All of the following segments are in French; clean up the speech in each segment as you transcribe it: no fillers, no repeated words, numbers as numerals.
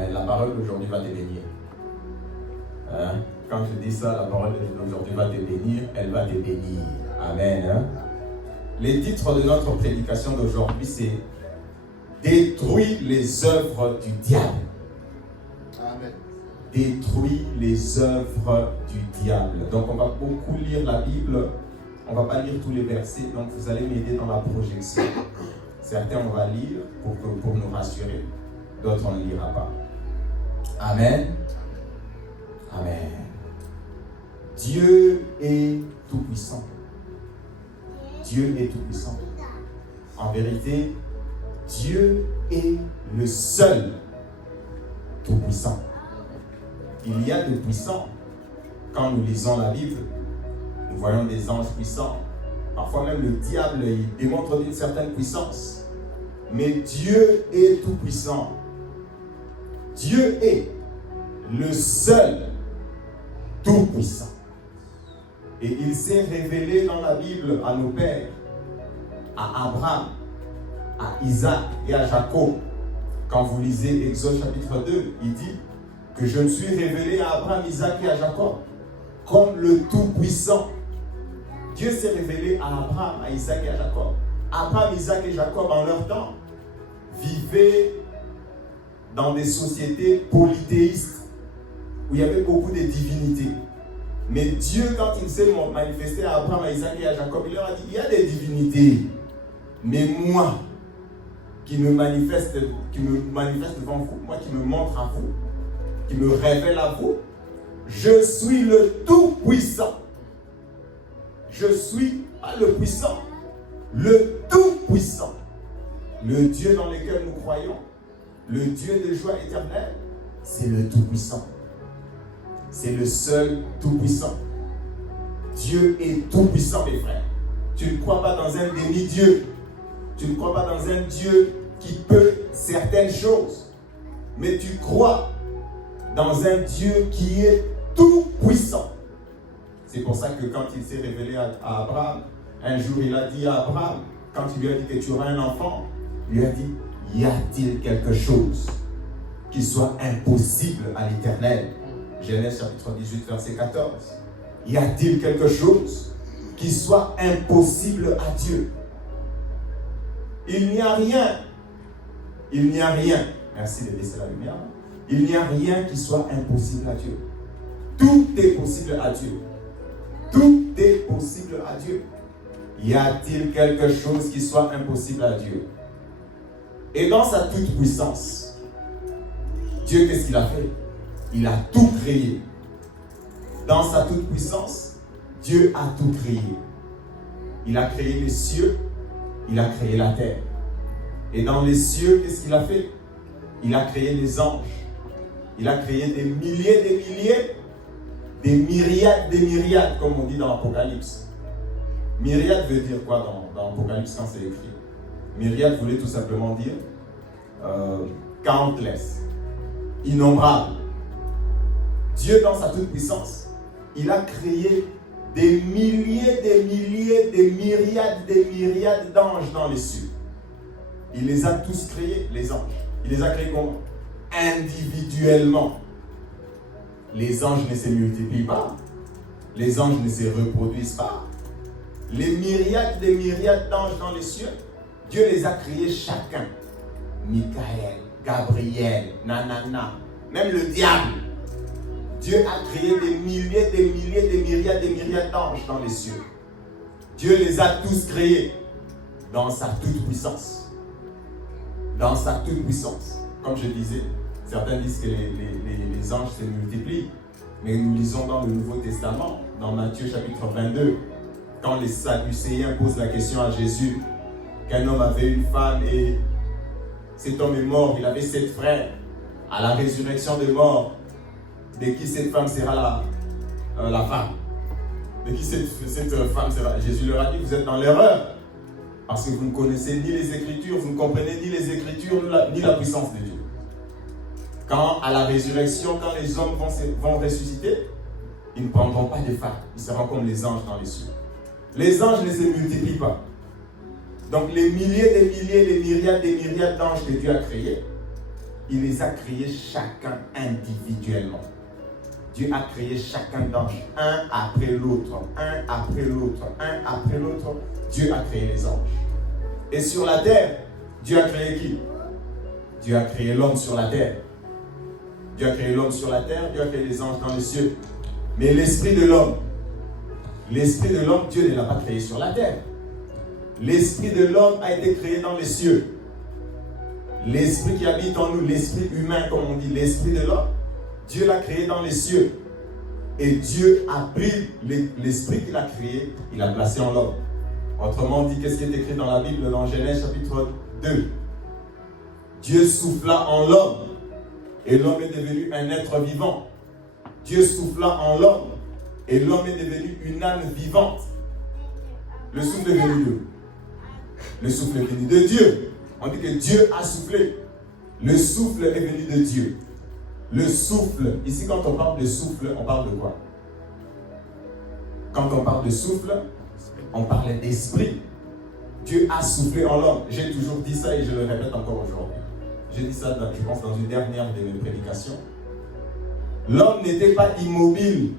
Amen. La parole d'aujourd'hui va te bénir. Hein? Quand je dis ça, la parole d'aujourd'hui va te bénir, elle va te bénir. Amen. Hein? Les titres de notre prédication d'aujourd'hui, c'est Détruis les œuvres du diable. Amen. Détruis les œuvres du diable. Donc on va beaucoup lire la Bible. On ne va pas lire tous les versets, donc vous allez m'aider dans la projection. Certains on va lire pour nous rassurer, d'autres on ne lira pas. Amen. Amen. Dieu est tout-puissant. Dieu est tout-puissant. En vérité, Dieu est le seul tout-puissant. Il y a de puissants. Quand nous lisons la Bible, nous voyons des anges puissants. Parfois même le diable, il démontre une certaine puissance. Mais Dieu est tout-puissant. Dieu est le seul tout-puissant. Et il s'est révélé dans la Bible à nos pères, à Abraham, à Isaac et à Jacob. Quand vous lisez Exode chapitre 2, il dit que je me suis révélé à Abraham, Isaac et à Jacob comme le tout-puissant. Dieu s'est révélé à Abraham, à Isaac et à Jacob. Abraham, Isaac et Jacob, en leur temps, vivaient dans des sociétés polythéistes où il y avait beaucoup de divinités. Mais Dieu, quand il s'est manifesté à Abraham, à Isaac et à Jacob, il leur a dit, il y a des divinités, mais moi, qui me manifeste devant vous, moi qui me montre à vous, qui me révèle à vous, je suis le tout-puissant. Je suis pas le puissant, le tout-puissant. Le Dieu dans lequel nous croyons, le Dieu de joie éternelle, c'est le tout-puissant. C'est le seul tout-puissant. Dieu est tout-puissant, mes frères. Tu ne crois pas dans un demi-dieu. Tu ne crois pas dans un Dieu qui peut certaines choses. Mais tu crois dans un Dieu qui est tout-puissant. C'est pour ça que quand il s'est révélé à Abraham, un jour il a dit à Abraham, quand il lui a dit que tu auras un enfant, il lui a dit, y a-t-il quelque chose qui soit impossible à l'Éternel? Genèse chapitre 18, verset 14. Y a-t-il quelque chose qui soit impossible à Dieu? Il n'y a rien. Il n'y a rien. Merci de laisser la lumière. Il n'y a rien qui soit impossible à Dieu. Tout est possible à Dieu. Tout est possible à Dieu. Y a-t-il quelque chose qui soit impossible à Dieu? Et dans sa toute-puissance, Dieu, qu'est-ce qu'il a fait? Il a tout créé. Dans sa toute-puissance, Dieu a tout créé. Il a créé les cieux, il a créé la terre. Et dans les cieux, qu'est-ce qu'il a fait? Il a créé les anges. Il a créé des milliers, des myriades, comme on dit dans l'Apocalypse. Myriade veut dire quoi dans l'Apocalypse quand c'est écrit? Myriade voulait tout simplement dire countless, innombrable. Dieu, dans sa toute-puissance, il a créé des milliers, des myriades d'anges dans les cieux. Il les a tous créés, les anges. Il les a créés comment? Individuellement. Les anges ne se multiplient pas. Les anges ne se reproduisent pas. Les myriades d'anges dans les cieux, Dieu les a créés chacun. Michael, Gabriel, nanana, même le diable. Dieu a créé des milliers, des myriades d'anges dans les cieux. Dieu les a tous créés dans sa toute-puissance. Dans sa toute-puissance. Comme je disais, certains disent que les anges se multiplient. Mais nous lisons dans le Nouveau Testament, dans Matthieu chapitre 22, quand les Sadducéens posent la question à Jésus, qu'un homme avait une femme et cet homme est mort, il avait 7 frères. À la résurrection des morts, de qui cette femme sera la femme? De qui cette femme sera? Jésus leur a dit, vous êtes dans l'erreur. Parce que vous ne connaissez ni les Écritures, vous ne comprenez ni les Écritures, ni la puissance de Dieu. Quand à la résurrection, quand les hommes vont ressusciter, ils ne prendront pas de femmes. Ils seront comme les anges dans les cieux. Les anges ne se multiplient pas. Donc les milliers, les myriades d'anges que Dieu a créés, il les a créés chacun individuellement. Dieu a créé chacun d'anges, un après l'autre, un après l'autre, un après l'autre. Dieu a créé les anges. Et sur la terre, Dieu a créé qui? Dieu a créé l'homme sur la terre. Dieu a créé l'homme sur la terre, Dieu a créé les anges dans les cieux. Mais l'esprit de l'homme, Dieu ne l'a pas créé sur la terre. L'esprit de l'homme a été créé dans les cieux. L'esprit qui habite en nous, l'esprit humain, comme on dit, l'esprit de l'homme, Dieu l'a créé dans les cieux. Et Dieu a pris l'esprit qu'il a créé, il l'a placé en l'homme. Autrement dit, qu'est-ce qui est écrit dans la Bible, dans Genèse chapitre 2? Dieu souffla en l'homme, et l'homme est devenu un être vivant. Dieu souffla en l'homme, et l'homme est devenu une âme vivante. Le souffle est venu d'où? Le souffle est venu de Dieu. On dit que Dieu a soufflé. Le souffle est venu de Dieu. Le souffle, ici quand on parle de souffle, on parle de quoi? Quand on parle de souffle, on parle d'esprit. Dieu a soufflé en l'homme. J'ai toujours dit ça et je le répète encore aujourd'hui. J'ai dit ça, je pense, dans une dernière de mes prédications. L'homme n'était pas immobile.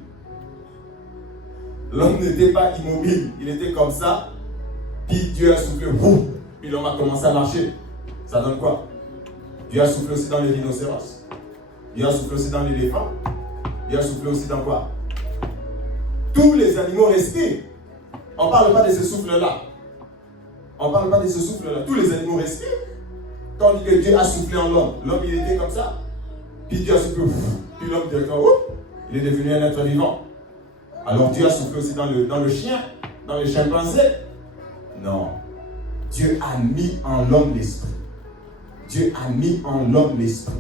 L'homme n'était pas immobile. Il était comme ça. Puis Dieu a soufflé. Puis l'homme a commencé à marcher. Ça donne quoi? Dieu a soufflé aussi dans les rhinocéros. Dieu a soufflé aussi dans l'éléphant. Dieu a soufflé aussi dans quoi? Tous les animaux respirent. On ne parle pas de ce souffle-là. On ne parle pas de ce souffle-là. Tous les animaux respirent. Quand on dit que Dieu a soufflé en l'homme, l'homme il était comme ça. Puis Dieu a soufflé. Puis l'homme directement, il est devenu un être vivant. Alors Dieu a soufflé aussi dans le chien, dans les chimpanzés. Non. Dieu a mis en l'homme l'esprit. Dieu a mis en l'homme l'esprit.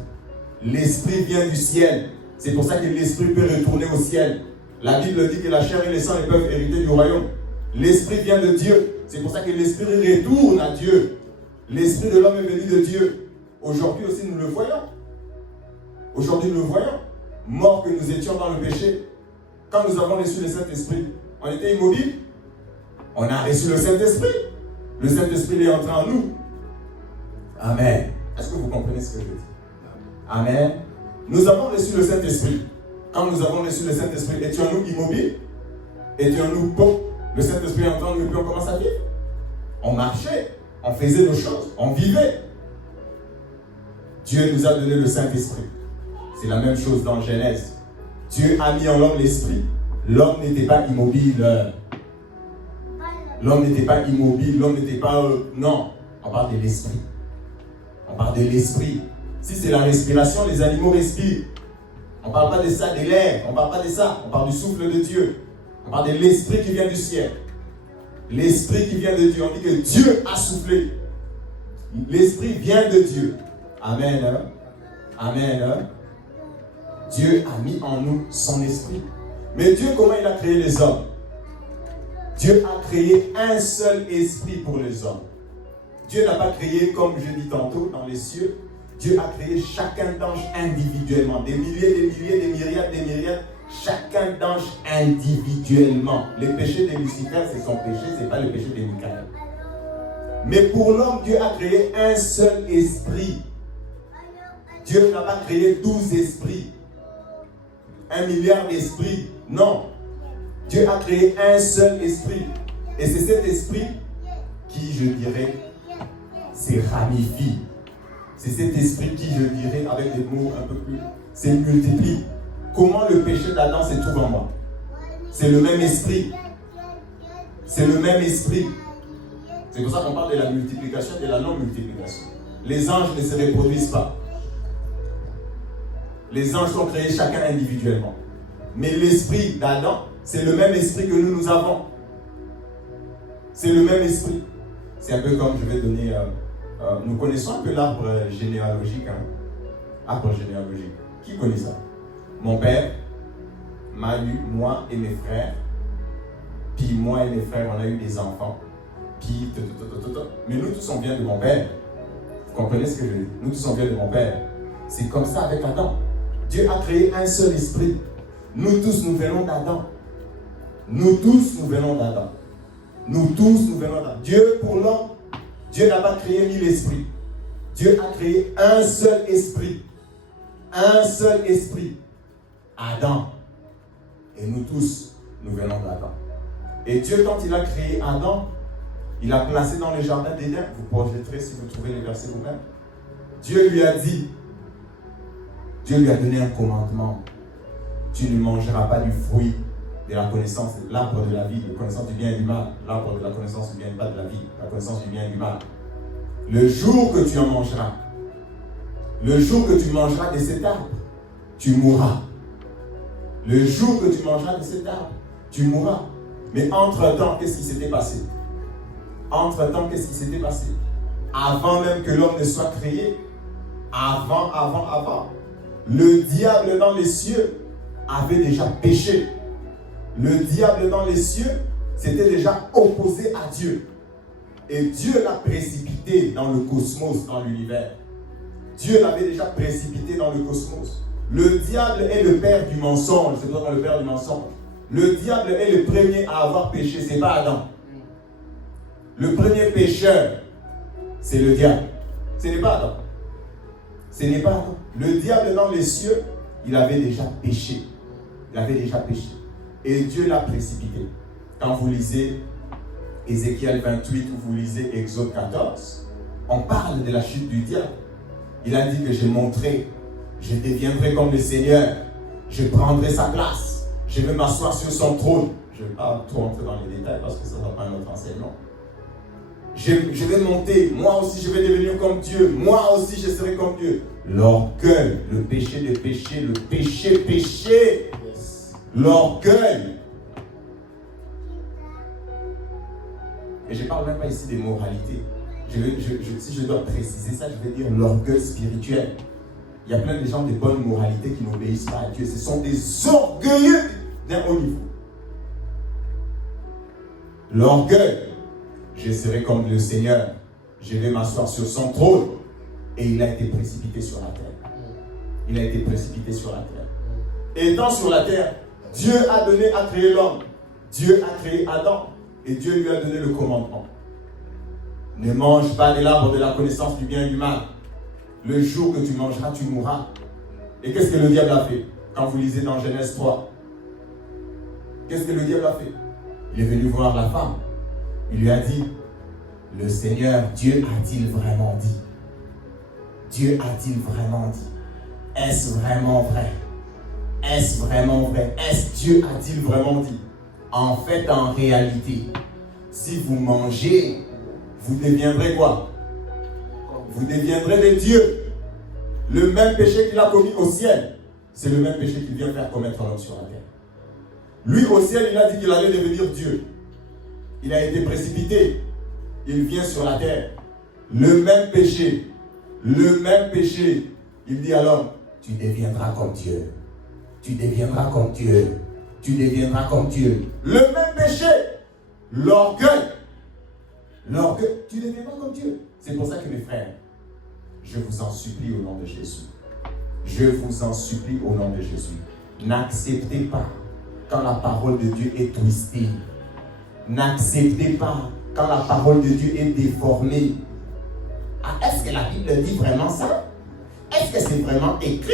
L'esprit vient du ciel. C'est pour ça que l'esprit peut retourner au ciel. La Bible dit que la chair et le sang peuvent hériter du royaume. L'esprit vient de Dieu. C'est pour ça que l'esprit retourne à Dieu. L'esprit de l'homme est venu de Dieu. Aujourd'hui aussi, nous le voyons. Aujourd'hui, nous le voyons. Morts que nous étions dans le péché. Quand nous avons reçu le Saint-Esprit, on était immobile. On a reçu le Saint-Esprit. Le Saint-Esprit est entré en nous. Amen. Est-ce que vous comprenez ce que je dis? Amen. Nous avons reçu le Saint-Esprit. Quand nous avons reçu le Saint-Esprit, étions-nous immobiles? Étions-nous pauvres? Le Saint-Esprit est entré en nous et puis on commence à vivre. On marchait, on faisait nos choses, on vivait. Dieu nous a donné le Saint-Esprit. C'est la même chose dans Genèse. Dieu a mis en l'homme l'esprit. L'homme n'était pas immobile. L'homme n'était pas immobile, l'homme n'était pas... non, on parle de l'esprit. On parle de l'esprit. Si c'est la respiration, les animaux respirent. On ne parle pas de ça, de l'air. On ne parle pas de ça. On parle du souffle de Dieu. On parle de l'esprit qui vient du ciel. L'esprit qui vient de Dieu. On dit que Dieu a soufflé. L'esprit vient de Dieu. Amen. Amen. Dieu a mis en nous son esprit. Mais Dieu, comment il a créé les hommes? Dieu a créé un seul esprit pour les hommes. Dieu n'a pas créé, comme je dis tantôt, dans les cieux. Dieu a créé chacun d'anges individuellement. Des milliers, des milliers, des myriades, des myriades. Chacun d'anges individuellement. Le péché de Lucifer, c'est son péché, ce n'est pas le péché de Michael. Mais pour l'homme, Dieu a créé un seul esprit. Dieu n'a pas créé 12 esprits. 1 milliard d'esprits. Non. Dieu a créé un seul esprit. Et c'est cet esprit qui, je dirais, se ramifie. C'est cet esprit qui, je dirais, avec des mots un peu plus, se multiplie. Comment le péché d'Adam se trouve en moi? C'est le même esprit. C'est le même esprit. C'est pour ça qu'on parle de la multiplication et de la non-multiplication. Les anges ne se reproduisent pas. Les anges sont créés chacun individuellement. Mais l'esprit d'Adam, c'est le même esprit que nous avons. C'est le même esprit. C'est un peu comme, je vais donner... nous connaissons un peu l'arbre généalogique. Arbre généalogique. Qui connaît ça? Mon père m'a eu, moi et mes frères. Puis moi et mes frères, on a eu des enfants. Puis... Mais nous tous, on vient de mon père. Vous comprenez ce que je dis? Nous tous, on vient de mon père. C'est comme ça avec Adam. Dieu a créé un seul esprit. Nous tous, nous venons d'Adam. Nous tous, nous venons d'Adam. Nous tous, nous venons d'Adam. Dieu, pour l'homme, Dieu n'a pas créé 1000 esprits. Dieu a créé un seul esprit. Un seul esprit. Adam. Et nous tous, nous venons d'Adam. Et Dieu, quand il a créé Adam, il l'a placé dans le jardin d'Éden. Vous projetterez si vous trouvez les versets vous-même. Dieu lui a dit, Dieu lui a donné un commandement. Tu ne mangeras pas du fruit de la connaissance, de l'arbre de la vie, de la connaissance du bien et du mal. L'arbre de la connaissance du bien, pas de la vie, la connaissance du bien et du mal. Le jour que tu en mangeras, le jour que tu mangeras de cet arbre, tu mourras. Le jour que tu mangeras de cet arbre, tu mourras. Mais entre-temps, qu'est-ce qui s'était passé? Entre-temps, qu'est-ce qui s'était passé? Avant même que l'homme ne soit créé, avant, le diable dans les cieux avait déjà péché. Le diable dans les cieux s'était déjà opposé à Dieu. Et Dieu l'a précipité dans le cosmos, dans l'univers. Dieu l'avait déjà précipité dans le cosmos. Le diable est le père du mensonge. C'est pourquoi le père du mensonge. Le diable est le premier à avoir péché, c'est pas Adam. Le premier pécheur, c'est le diable. Ce n'est pas Adam. Ce n'est pas Adam. Le diable dans les cieux, il avait déjà péché. Il avait déjà péché. Et Dieu l'a précipité. Quand vous lisez Ézéchiel 28 ou vous lisez Exode 14, on parle de la chute du diable. Il a dit que je monterai, je deviendrai comme le Seigneur, je prendrai sa place, je vais m'asseoir sur son trône. Je ne vais pas trop entrer dans les détails parce que ça ne va pas notre enseignement. Je vais monter, moi aussi je vais devenir comme Dieu, moi aussi je serai comme Dieu. L'orgueil, le péché de péché, le péché, l'orgueil. Et je ne parle même pas ici des moralités. Si je dois préciser ça, je vais dire l'orgueil spirituel. Il y a plein de gens de bonne moralité qui n'obéissent pas à Dieu. Ce sont des orgueilleux d'un haut niveau. L'orgueil. Je serai comme le Seigneur. Je vais m'asseoir sur son trône. Et il a été précipité sur la terre. Il a été précipité sur la terre. Et étant sur la terre, Dieu a donné à créer l'homme. Dieu a créé Adam. Et Dieu lui a donné le commandement. Ne mange pas de l'arbre de la connaissance du bien et du mal. Le jour que tu mangeras, tu mourras. Et qu'est-ce que le diable a fait? Quand vous lisez dans Genèse 3, qu'est-ce que le diable a fait? Il est venu voir la femme. Il lui a dit, le Seigneur, Dieu a-t-il vraiment dit? Dieu a-t-il vraiment dit? Est-ce vraiment vrai? Est-ce vraiment vrai? Est-ce Dieu a-t-il vraiment dit? En fait, en réalité, si vous mangez, vous deviendrez quoi? Vous deviendrez des dieux. Le même péché qu'il a commis au ciel, c'est le même péché qu'il vient faire commettre l'homme sur la terre. Lui au ciel, il a dit qu'il allait devenir Dieu. Il a été précipité. Il vient sur la terre. Le même péché. Le même péché. Il dit à l'homme, tu deviendras comme Dieu. Tu deviendras comme Dieu. Tu deviendras comme Dieu. Le même péché. L'orgueil. L'orgueil. Tu deviendras comme Dieu. C'est pour ça que mes frères, je vous en supplie au nom de Jésus. Je vous en supplie au nom de Jésus. N'acceptez pas quand la parole de Dieu est twistée. N'acceptez pas quand la parole de Dieu est déformée. Ah, est-ce que la Bible dit vraiment ça? Est-ce que c'est vraiment écrit?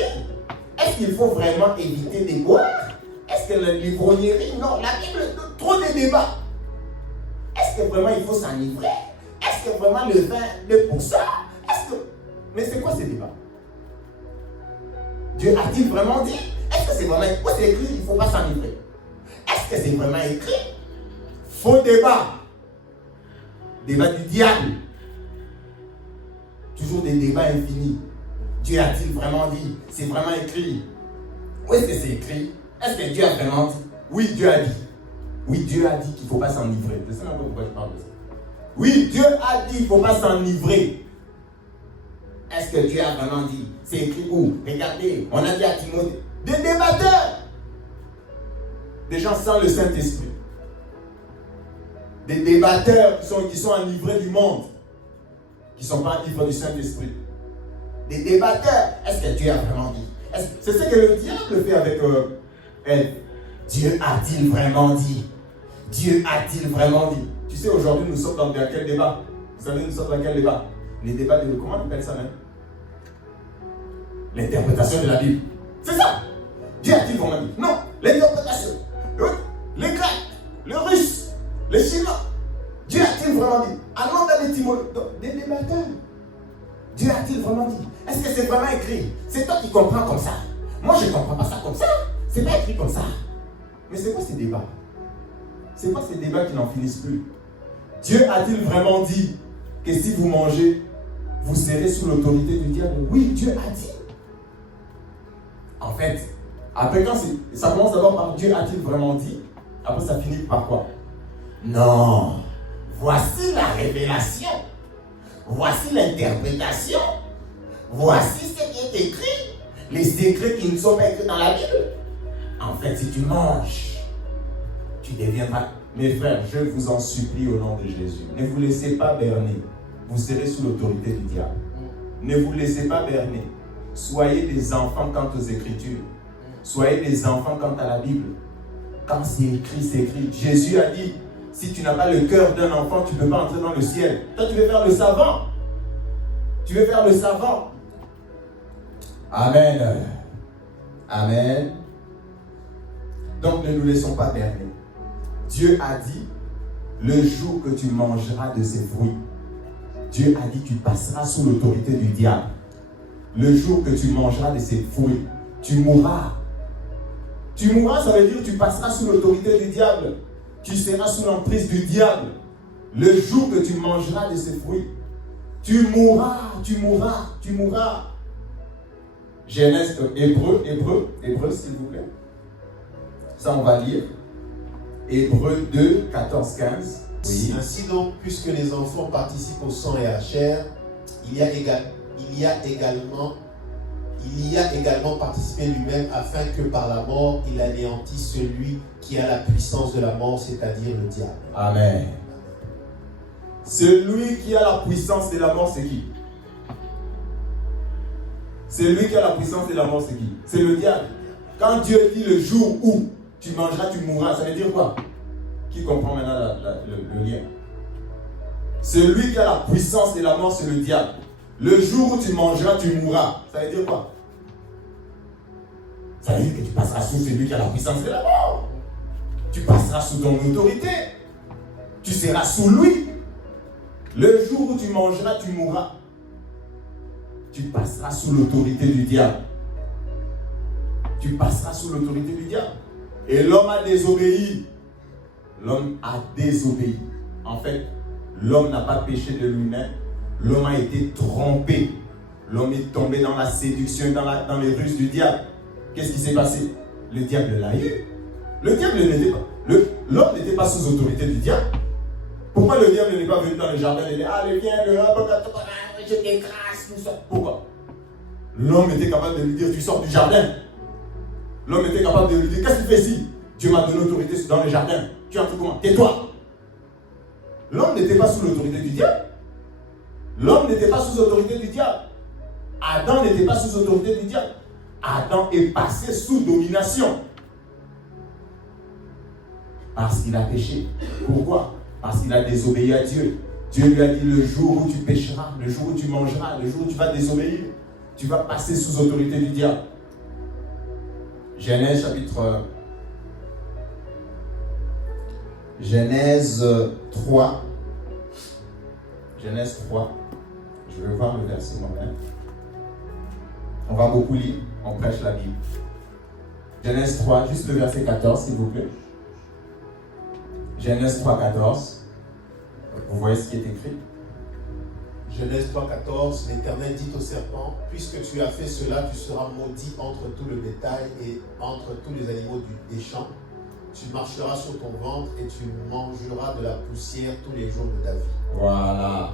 Est-ce qu'il faut vraiment éviter de boire? Est-ce que l'ivrognerie? Non, la Bible, trop de débats. Est-ce que vraiment il faut s'enivrer? Est-ce que vraiment le vin, le pour ça? Est-ce que... Mais c'est quoi ces débats? Dieu a-t-il vraiment dit? Est-ce que c'est vraiment écrit? C'est écrit, il ne faut pas s'enivrer. Est-ce que c'est vraiment écrit? Faux débat. Débat du diable. Toujours des débats infinis. Dieu a-t-il vraiment dit? C'est vraiment écrit. Où est-ce que c'est écrit? Est-ce que Dieu a vraiment dit? Oui, Dieu a dit. Oui, Dieu a dit qu'il ne faut pas s'enivrer. Je ne sais même pas pourquoi je parle de ça. Oui, Dieu a dit qu'il ne faut pas s'enivrer. Est-ce que Dieu a vraiment dit? C'est écrit où? Regardez, on a dit à Timothée. Des débatteurs. Des gens sans le Saint-Esprit. Des débatteurs qui sont enivrés du monde. Qui ne sont pas enivrés du Saint-Esprit. Des débatteurs. Est-ce que Dieu a vraiment dit? C'est ce que le diable fait avec elle. Dieu a-t-il vraiment dit? Dieu a-t-il vraiment dit? Tu sais, aujourd'hui, nous sommes dans quel débat? Vous savez, nous sommes dans quel débat? les débats de... Comment on appelle ça même? L'interprétation de la Bible. C'est ça. Dieu a-t-il vraiment dit? Non. L'interprétation. Les Grecs, les Russes, les Chinois. Dieu a-t-il vraiment dit? Allons dans les des débatteurs. Dieu a-t-il vraiment dit? Est-ce que c'est vraiment écrit? C'est toi qui comprends comme ça. Moi, je ne comprends pas ça comme ça. C'est pas écrit comme ça. Mais c'est quoi ces débats? C'est quoi ces débats qui n'en finissent plus? Dieu a-t-il vraiment dit que si vous mangez, vous serez sous l'autorité du diable? Oui, Dieu a dit. En fait, après quand ça commence d'abord par Dieu a-t-il vraiment dit? Après ça finit par quoi? Non. Voici la révélation. Voici l'interprétation. Voici ce qui est écrit. Les secrets qui ne sont pas écrits dans la Bible. En fait, si tu manges, tu deviendras... Mes frères, je vous en supplie au nom de Jésus. Ne vous laissez pas berner. Vous serez sous l'autorité du diable. Ne vous laissez pas berner. Soyez des enfants quant aux Écritures. Soyez des enfants quant à la Bible. Quand c'est écrit, c'est écrit. Jésus a dit, si tu n'as pas le cœur d'un enfant, tu ne peux pas entrer dans le ciel. Toi, tu veux faire le savant. Tu veux faire le savant. Amen. Amen. Donc, ne nous laissons pas berner. Dieu a dit, le jour que tu mangeras de ces fruits, Dieu a dit, tu passeras sous l'autorité du diable. Le jour que tu mangeras de ces fruits, tu mourras. Tu mourras, ça veut dire que tu passeras sous l'autorité du diable. Tu seras sous l'emprise du diable. Le jour que tu mangeras de ces fruits, tu mourras, tu mourras, tu mourras. Genèse, Hébreu, s'il vous plaît. Ça, on va lire. Hébreu 2, 14, 15. Oui. Ainsi donc, puisque les enfants participent au sang et à la chair, il y a également participé lui-même afin que par la mort, il anéantisse celui qui a la puissance de la mort, c'est-à-dire le diable. Amen. Celui qui a la puissance de la mort, c'est qui? Celui qui a la puissance de la mort, c'est qui? C'est le diable. Quand Dieu dit le jour où tu mangeras, tu mourras, ça veut dire quoi? Qui comprend maintenant le lien? Celui qui a la puissance de la mort, c'est le diable. Le jour où tu mangeras, tu mourras. Ça veut dire quoi? Ça veut dire que tu passeras sous celui qui a la puissance de la mort. Tu passeras sous ton autorité. Tu seras sous lui. Le jour où tu mangeras, tu mourras. Tu passeras sous l'autorité du diable. Tu passeras sous l'autorité du diable. Et l'homme a désobéi. L'homme a désobéi. En fait, l'homme n'a pas péché de lui-même. L'homme a été trompé. L'homme est tombé dans la séduction, dans les ruses du diable. Qu'est-ce qui s'est passé? Le diable l'a eu. Le diable n'était pas... L'homme n'était pas sous autorité du diable. Pourquoi le diable n'est pas venu dans le jardin et dit, allez, viens, je t'écrase, tout ça. Pourquoi? L'homme était capable de lui dire, tu sors du jardin. L'homme était capable de lui dire, qu'est-ce que tu fais ici? Dieu m'a donné l'autorité dans le jardin. Tu entres comment? Tais-toi. L'homme n'était pas sous l'autorité du diable. L'homme n'était pas sous l'autorité du diable. Adam n'était pas sous l'autorité du diable. Adam est passé sous domination. Parce qu'il a péché. Pourquoi? Parce qu'il a désobéi à Dieu. Dieu lui a dit, le jour où tu pécheras, le jour où tu mangeras, le jour où tu vas désobéir, tu vas passer sous autorité du diable. Genèse chapitre 3. Genèse 3. Je vais voir le verset moi-même. On va beaucoup lire, on prêche la Bible. Genèse 3, juste le verset 14, s'il vous plaît. Genèse 3, 14. Vous voyez ce qui est écrit? Genèse 3, 14. L'Éternel dit au serpent, puisque tu as fait cela, tu seras maudit entre tout le bétail et entre tous les animaux des champs. Tu marcheras sur ton ventre et tu mangeras de la poussière tous les jours de ta vie. Voilà.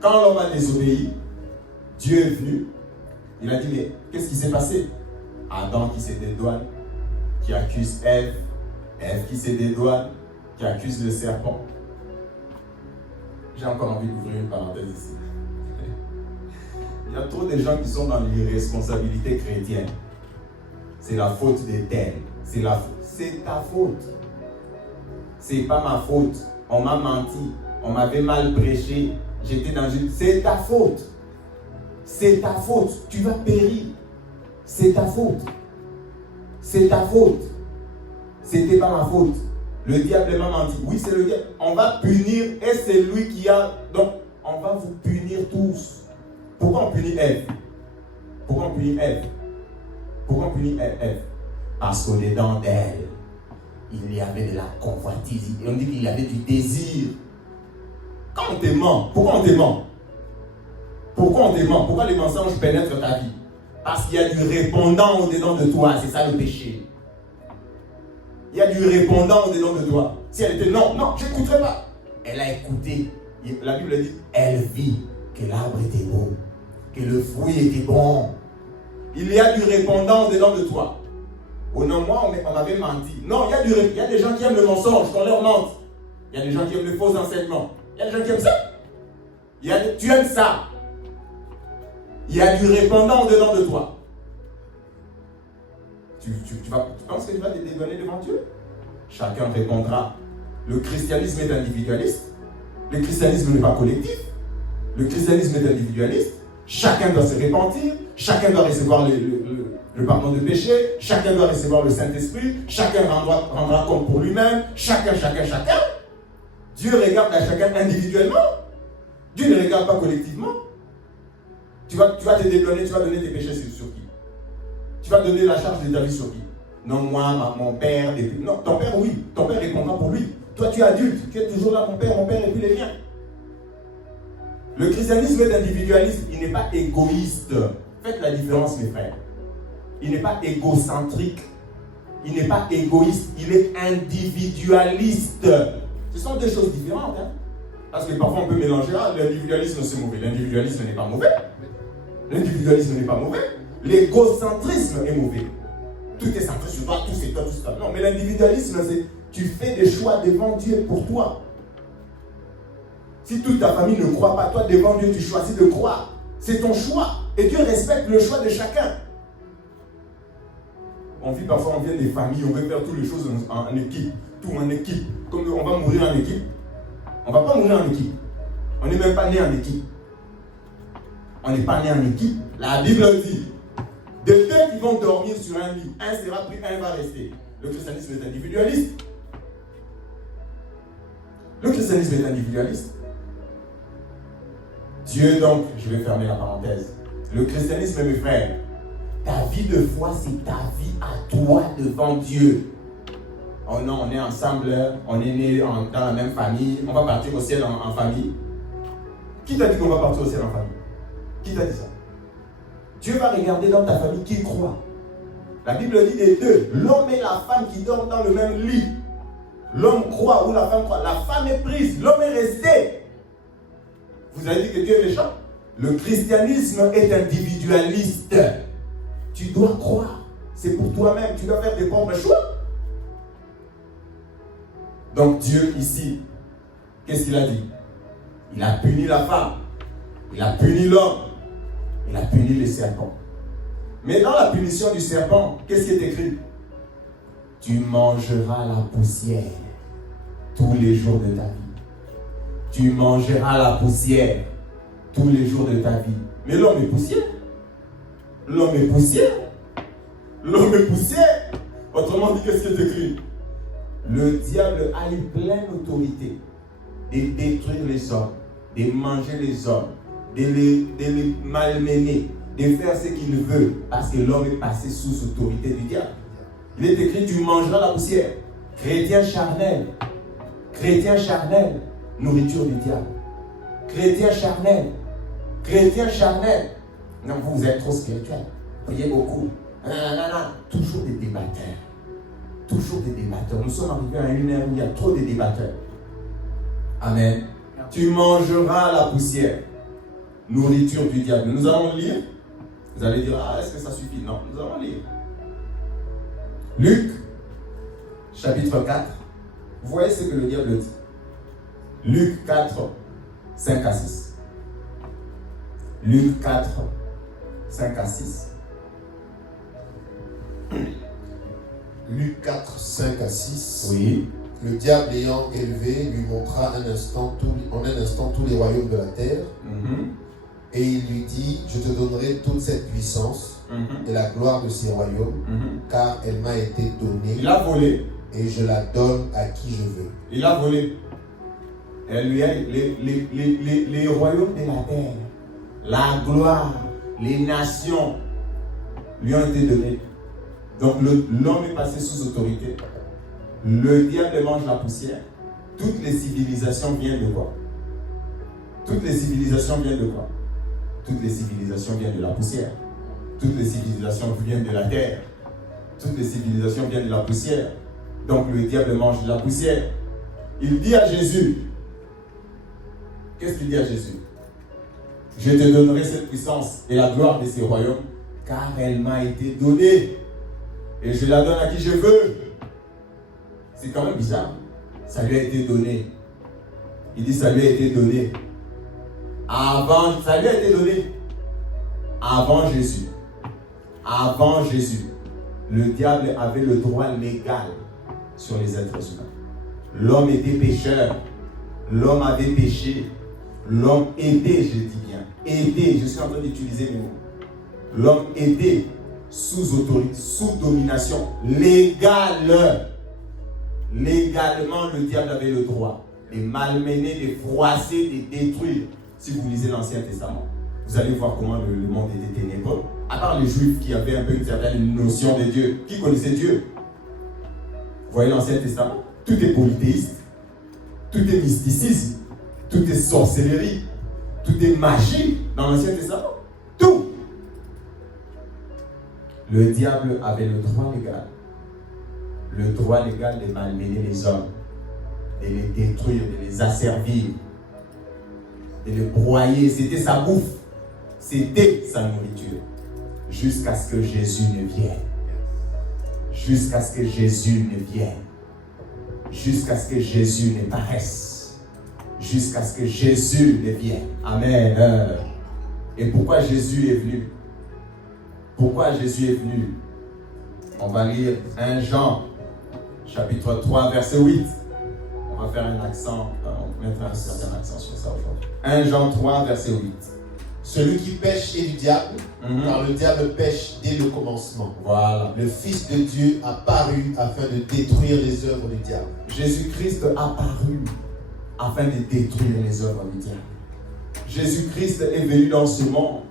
Quand l'homme a désobéi, Dieu est venu. Il a dit, mais qu'est-ce qui s'est passé? Adam qui se dédouane, qui accuse Ève. Ève qui se dédouane, qui accuse le serpent. J'ai encore envie d'ouvrir une parenthèse ici. Il y a trop de gens qui sont dans l'irresponsabilité chrétienne. C'est la faute des tels. C'est ta faute. C'est pas ma faute. On m'a menti. On m'avait mal prêché. j'étais dans une... C'est ta faute. C'est ta faute. Tu vas périr. C'est ta faute. C'est ta faute. C'était pas ma faute. Le diable m'a menti. Oui, c'est le diable. On va punir et c'est lui qui a... Donc, on va vous punir tous. Pourquoi on punit Ève? Pourquoi on punit Ève? Pourquoi on punit Ève? Parce qu'au-dedans d'elle, il y avait de la convoitise. On dit qu'il y avait du désir. Quand on te ment, pourquoi on te ment? Pourquoi on te ment? Pourquoi les mensonges pénètrent ta vie? Parce qu'il y a du répondant au-dedans de toi. C'est ça le péché. Il y a du répondant au-dedans de toi. Si elle était non, je n'écouterai pas. Elle a écouté. La Bible dit, elle vit que l'arbre était beau, que le fruit était bon. Il y a du répondant au-dedans de toi. Oh non, moi, on m'avait menti. Non, il y a des gens qui aiment le mensonge, qu'on leur mente. Il y a des gens qui aiment les faux enseignements. Il y a des gens qui aiment ça. Tu aimes ça. Il y a du répondant au-dedans de toi. Tu penses que tu vas te dédouaner devant Dieu? Chacun répondra. Le christianisme est individualiste. Le christianisme n'est pas collectif. Le christianisme est individualiste. Chacun doit se repentir. Chacun doit recevoir le pardon de péché. Chacun doit recevoir le Saint-Esprit. Chacun rendra compte pour lui-même. Chacun. Dieu regarde à chacun individuellement. Dieu ne regarde pas collectivement. Tu vas te dédouaner, tu vas donner tes péchés sur qui? Tu vas donner la charge de ta vie sur qui? Non, moi, mon père. Non, ton père, oui. Ton père répondra pour lui. Toi, tu es adulte. Tu es toujours là, mon père, et puis les miens. Le christianisme est individualiste. Il n'est pas égoïste. Faites la différence, mes frères. Il n'est pas égocentrique. Il n'est pas égoïste. Il est individualiste. Ce sont deux choses différentes. Hein? Parce que parfois, on peut mélanger. L'individualisme, c'est mauvais. L'individualisme n'est pas mauvais. L'individualisme n'est pas mauvais. L'égocentrisme est mauvais. Tout est centré sur toi, tout c'est toi, tout c'est toi. Non, mais l'individualisme, c'est tu fais des choix devant Dieu pour toi. Si toute ta famille ne croit pas, toi devant Dieu, tu choisis de croire. C'est ton choix. Et Dieu respecte le choix de chacun. On vit parfois, on vient des familles, on veut faire toutes les choses en équipe. Tout en équipe. Comme on va mourir en équipe. On ne va pas mourir en équipe. On n'est même pas né en équipe. On n'est pas né en équipe. La Bible dit, de deux qui vont dormir sur un lit, un sera pris, un va rester. Le christianisme est individualiste. Le christianisme est individualiste. Dieu donc, je vais fermer la parenthèse. Le christianisme, mes frères, ta vie de foi, c'est ta vie à toi devant Dieu. Oh non, on est ensemble, on est nés dans la même famille, on va partir au ciel en famille. Qui t'a dit qu'on va partir au ciel en famille? Qui t'a dit ça? Dieu va regarder dans ta famille qui croit. La Bible dit des deux, l'homme et la femme qui dorment dans le même lit. L'homme croit ou la femme croit. La femme est prise, l'homme est resté. Vous avez dit que Dieu est méchant? Le christianisme est individualiste. Tu dois croire. C'est pour toi-même. Tu dois faire tes propres choix. Donc Dieu ici, qu'est-ce qu'il a dit? Il a puni la femme. Il a puni l'homme. Il a puni le serpent. Mais dans la punition du serpent, qu'est-ce qui est écrit? Tu mangeras la poussière tous les jours de ta vie. Tu mangeras la poussière tous les jours de ta vie. Mais l'homme est poussière. L'homme est poussière. L'homme est poussière. Autrement dit, qu'est-ce qui est écrit? Le diable a une pleine autorité de détruire les hommes, de manger les hommes, de les malmener, de faire ce qu'il veut, parce que l'homme est passé sous autorité du diable. Il est écrit, tu mangeras la poussière. Chrétien charnel, nourriture du diable. Chrétien charnel. Non, vous êtes trop spirituel. Priez beaucoup. Non. Toujours des débatteurs. Nous sommes arrivés à une ère où il y a trop de débatteurs. Amen. Tu mangeras la poussière. Nourriture du diable. Nous allons lire. Vous allez dire, est-ce que ça suffit? Non, nous allons lire. Luc, chapitre 4. Vous voyez ce que le diable dit. Luc 4, 5 à 6. Luc 4, 5 à 6. Luc 4, 5 à 6. Oui. Le diable ayant élevé lui montra en un instant tous les royaumes de la terre. Et il lui dit, je te donnerai toute cette puissance et la gloire de ces royaumes, car elle m'a été donnée. Il a volé. Et je la donne à qui je veux. Il a volé. Elle lui a, les royaumes de la terre, la gloire, les nations lui ont été donnés. Donc l'homme est passé sous autorité. Le diable mange la poussière. Toutes les civilisations viennent de quoi? Toutes les civilisations viennent de quoi? Toutes les civilisations viennent de la poussière. Toutes les civilisations viennent de la terre. Toutes les civilisations viennent de la poussière. Donc le diable mange de la poussière. Il dit à Jésus, qu'est-ce qu'il dit à Jésus? Je te donnerai cette puissance et la gloire de ces royaumes, car elle m'a été donnée. Et je la donne à qui je veux. C'est quand même bizarre. Ça lui a été donné. Il dit ça lui a été donné. Ça lui a été donné. Avant Jésus. Avant Jésus. Le diable avait le droit légal sur les êtres humains. L'homme était pécheur. L'homme avait péché. L'homme était, je dis bien, était, je suis en train d'utiliser mes mots. L'homme était sous autorité, sous domination, légale. Légalement, le diable avait le droit de malmener, de froisser, de détruire. Si vous lisez l'Ancien Testament, vous allez voir comment le monde était ténébreux. À part les Juifs qui avaient un peu une certaine notion de Dieu, qui connaissaient Dieu. Vous voyez l'Ancien Testament, tout est polythéiste, tout est mysticisme, tout est sorcellerie, tout est magie dans l'Ancien Testament. Tout. Le diable avait le droit légal. Le droit légal de malmener les hommes, de les détruire, de les asservir, de les broyer. C'était sa bouffe. C'était sa nourriture. Jusqu'à ce que Jésus ne vienne. Jusqu'à ce que Jésus ne vienne. Jusqu'à ce que Jésus ne paraisse. Jusqu'à ce que Jésus ne vienne. Amen. Et pourquoi Jésus est venu? Pourquoi Jésus est venu? On va lire 1 Jean, chapitre 3, verset 8. On va faire un accent, on va mettre un certain accent sur ça aujourd'hui. 1 Jean 3, verset 8. Celui qui pêche est du diable, car le diable pêche dès le commencement. Voilà. Le Fils de Dieu a paru afin de détruire les œuvres du diable. Jésus-Christ a paru afin de détruire les œuvres du diable. Jésus-Christ est venu dans ce monde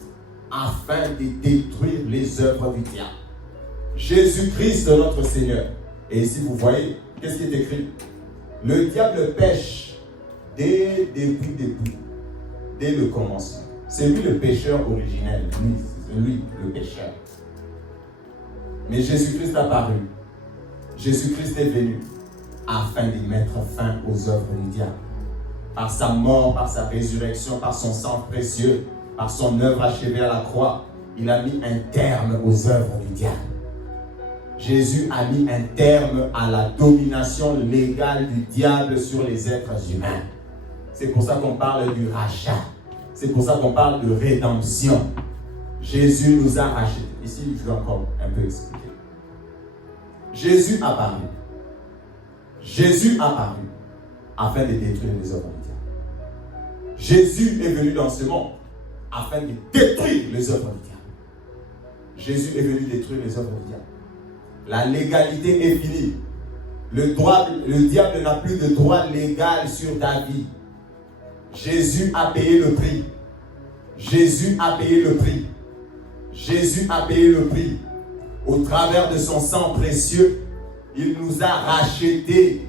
afin de détruire les œuvres du diable. Jésus-Christ, notre Seigneur. Et ici, vous voyez, qu'est-ce qui est écrit? Le diable pêche dès le commencement. C'est lui le pécheur originel. C'est lui le pécheur. Mais Jésus-Christ a paru. Jésus-Christ est venu afin de mettre fin aux œuvres du diable. Par sa mort, par sa résurrection, par son sang précieux, par son œuvre achevée à la croix, il a mis un terme aux œuvres du diable. Jésus a mis un terme à la domination légale du diable sur les êtres humains. C'est pour ça qu'on parle du rachat. C'est pour ça qu'on parle de rédemption. Jésus nous a rachetés. Ici, je vais encore un peu expliquer. Jésus a paru. Jésus a paru afin de détruire les œuvres du diable. Jésus est venu dans ce monde afin de détruire les œuvres du diable. Jésus est venu détruire les œuvres du diable. La légalité est finie. Le diable n'a plus de droit légal sur ta vie. Jésus a payé le prix. Jésus a payé le prix. Jésus a payé le prix. Au travers de son sang précieux, il nous a rachetés.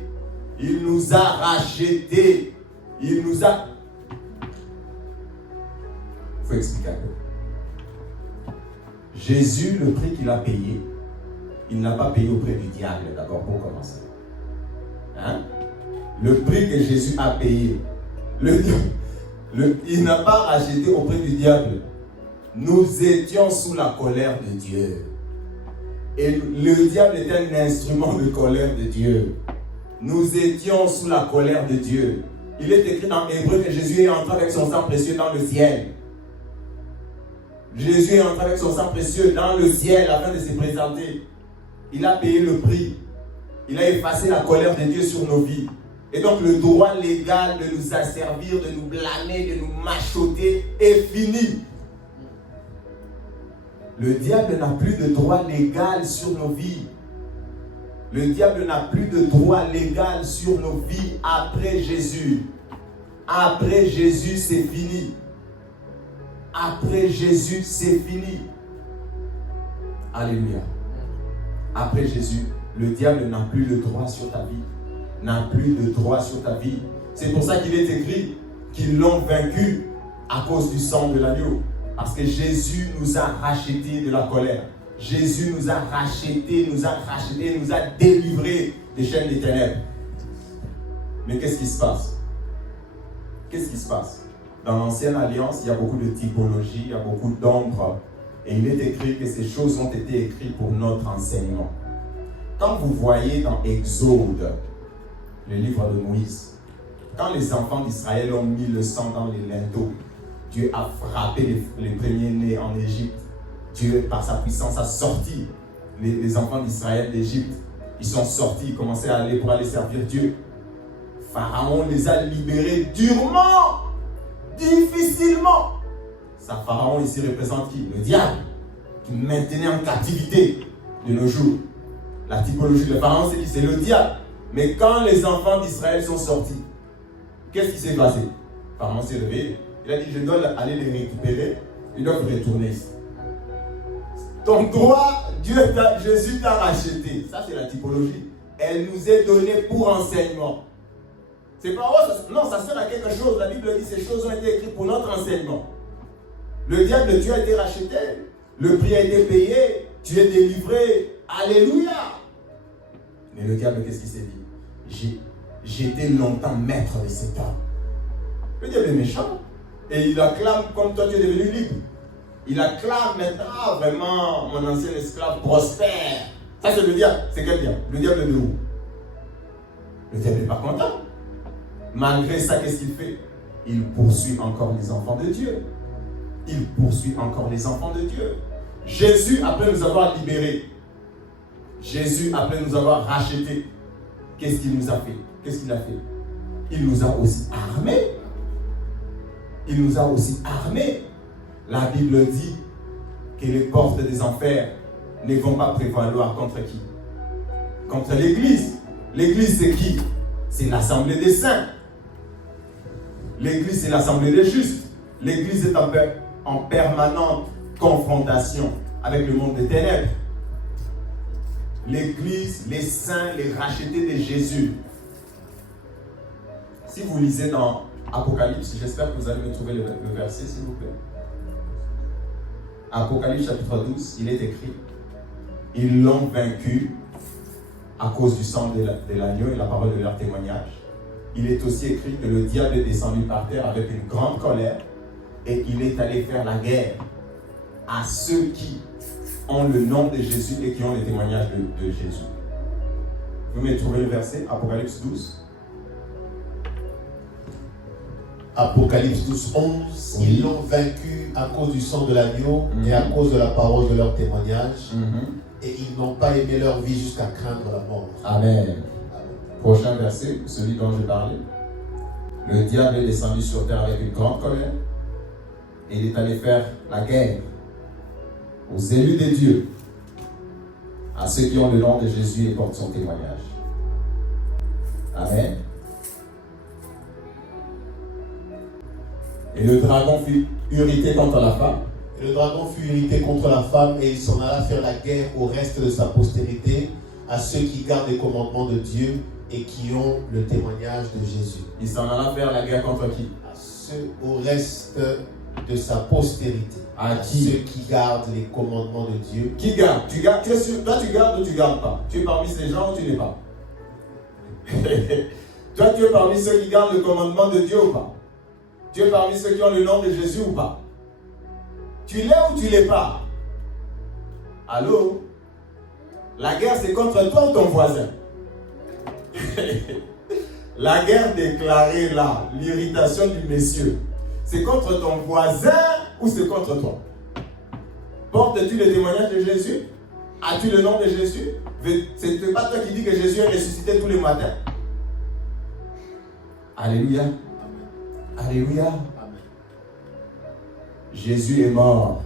Il nous a rachetés. Il nous a... Il faut expliquer un peu. Jésus, le prix qu'il a payé, il n'a pas payé auprès du diable d'abord pour commencer. Hein? Le prix que Jésus a payé, il n'a pas racheté auprès du diable. Nous étions sous la colère de Dieu. Et le diable est un instrument de colère de Dieu. Nous étions sous la colère de Dieu. Il est écrit dans Hébreu que Jésus est entré avec son sang précieux dans le ciel. Jésus est entré avec son sang précieux dans le ciel afin de se présenter. Il a payé le prix. Il a effacé la colère de Dieu sur nos vies. Et donc le droit légal de nous asservir, de nous blâmer, de nous machoter est fini. Le diable n'a plus de droit légal sur nos vies. Le diable n'a plus de droit légal sur nos vies après Jésus. Après Jésus, c'est fini. Après Jésus, c'est fini. Alléluia. Après Jésus, le diable n'a plus de droit sur ta vie. N'a plus de droit sur ta vie. C'est pour ça qu'il est écrit qu'ils l'ont vaincu à cause du sang de l'agneau. Parce que Jésus nous a rachetés de la colère. Jésus nous a rachetés, nous a délivrés des chaînes des ténèbres. Mais qu'est-ce qui se passe? Qu'est-ce qui se passe? Dans l'ancienne alliance, il y a beaucoup de typologie, il y a beaucoup d'ombre. Et il est écrit que ces choses ont été écrites pour notre enseignement. Quand vous voyez dans Exode, le livre de Moïse, quand les enfants d'Israël ont mis le sang dans les linteaux, Dieu a frappé les premiers-nés en Égypte. Dieu, par sa puissance, a sorti les enfants d'Israël d'Égypte. Ils sont sortis, ils commençaient à aller pour aller servir Dieu. Pharaon les a libérés durement, difficilement. Ça, Pharaon ici représente qui? Le diable, qui maintenait en captivité de nos jours. La typologie de Pharaon, c'est qui? C'est le diable. Mais quand les enfants d'Israël sont sortis, qu'est-ce qui s'est passé? Pharaon s'est réveillé. Il a dit, je dois aller les récupérer. Ils doivent retourner ici. Ton droit, Jésus t'a racheté. Ça, c'est la typologie. Elle nous est donnée pour enseignement. C'est pas, non, ça sert à quelque chose. La Bible dit, ces choses ont été écrites pour notre enseignement. Le diable de Dieu a été racheté. Le prix a été payé. Tu es délivré. Alléluia. Mais le diable, qu'est-ce qu'il s'est dit? J'étais longtemps maître de cet homme. Le diable est méchant. Et il acclame comme toi tu es devenu libre. Il acclame maintenant vraiment mon ancien esclave prospère. Ça c'est le diable. C'est quel diable? Le diable de où? Le diable n'est pas content. Malgré ça, qu'est-ce qu'il fait? Il poursuit encore les enfants de Dieu. Il poursuit encore les enfants de Dieu. Jésus, après nous avoir libérés, Jésus, après nous avoir rachetés, qu'est-ce qu'il nous a fait? Qu'est-ce qu'il a fait? Il nous a aussi armés. Il nous a aussi armés. La Bible dit que les portes des enfers ne vont pas prévaloir contre qui? Contre l'Église. L'Église, c'est qui? C'est l'assemblée des saints. L'Église, c'est l'assemblée des justes. L'Église est en permanente confrontation avec le monde des ténèbres. L'Église, les saints, les rachetés de Jésus. Si vous lisez dans Apocalypse, j'espère que vous allez me trouver le verset, s'il vous plaît. Apocalypse chapitre 12, il est écrit: ils l'ont vaincu à cause du sang de l'agneau et la parole de leur témoignage. Il est aussi écrit que le diable est descendu par terre avec une grande colère et il est allé faire la guerre à ceux qui ont le nom de Jésus et qui ont le témoignage de Jésus. Vous me trouvez le verset, Apocalypse 12. Apocalypse 12, 11. Ils l'ont vaincu à cause du sang de l'agneau et à cause de la parole de leur témoignage. Et ils n'ont pas aimé leur vie jusqu'à craindre la mort. Amen. Amen. Prochain verset, celui dont je parlais. Le diable est descendu sur terre avec une grande colère et il est allé faire la guerre aux élus de Dieu, à ceux qui ont le nom de Jésus et portent son témoignage. Amen. Et le dragon fut irrité contre la femme. Et le dragon fut irrité contre la femme et il s'en alla faire la guerre au reste de sa postérité, à ceux qui gardent les commandements de Dieu et qui ont le témoignage de Jésus. Il s'en alla faire la guerre contre qui? À ceux au reste de sa postérité. À qui? Ceux qui gardent les commandements de Dieu. Qui garde? Tu gardes? Tu es sûr? Toi tu gardes ou tu gardes pas? Tu es parmi ces gens ou tu n'es pas? Toi tu es parmi ceux qui gardent le commandement de Dieu ou pas? Tu es parmi ceux qui ont le nom de Jésus ou pas? Tu l'es ou tu l'es pas? Allô? La guerre c'est contre toi ou ton voisin? La guerre déclarée là, l'irritation du monsieur, c'est contre ton voisin ou c'est contre toi? Portes-tu le témoignage de Jésus? As-tu le nom de Jésus? Ce n'est pas toi qui dis que Jésus est ressuscité tous les matins. Alléluia. Alléluia. Amen. Jésus est mort.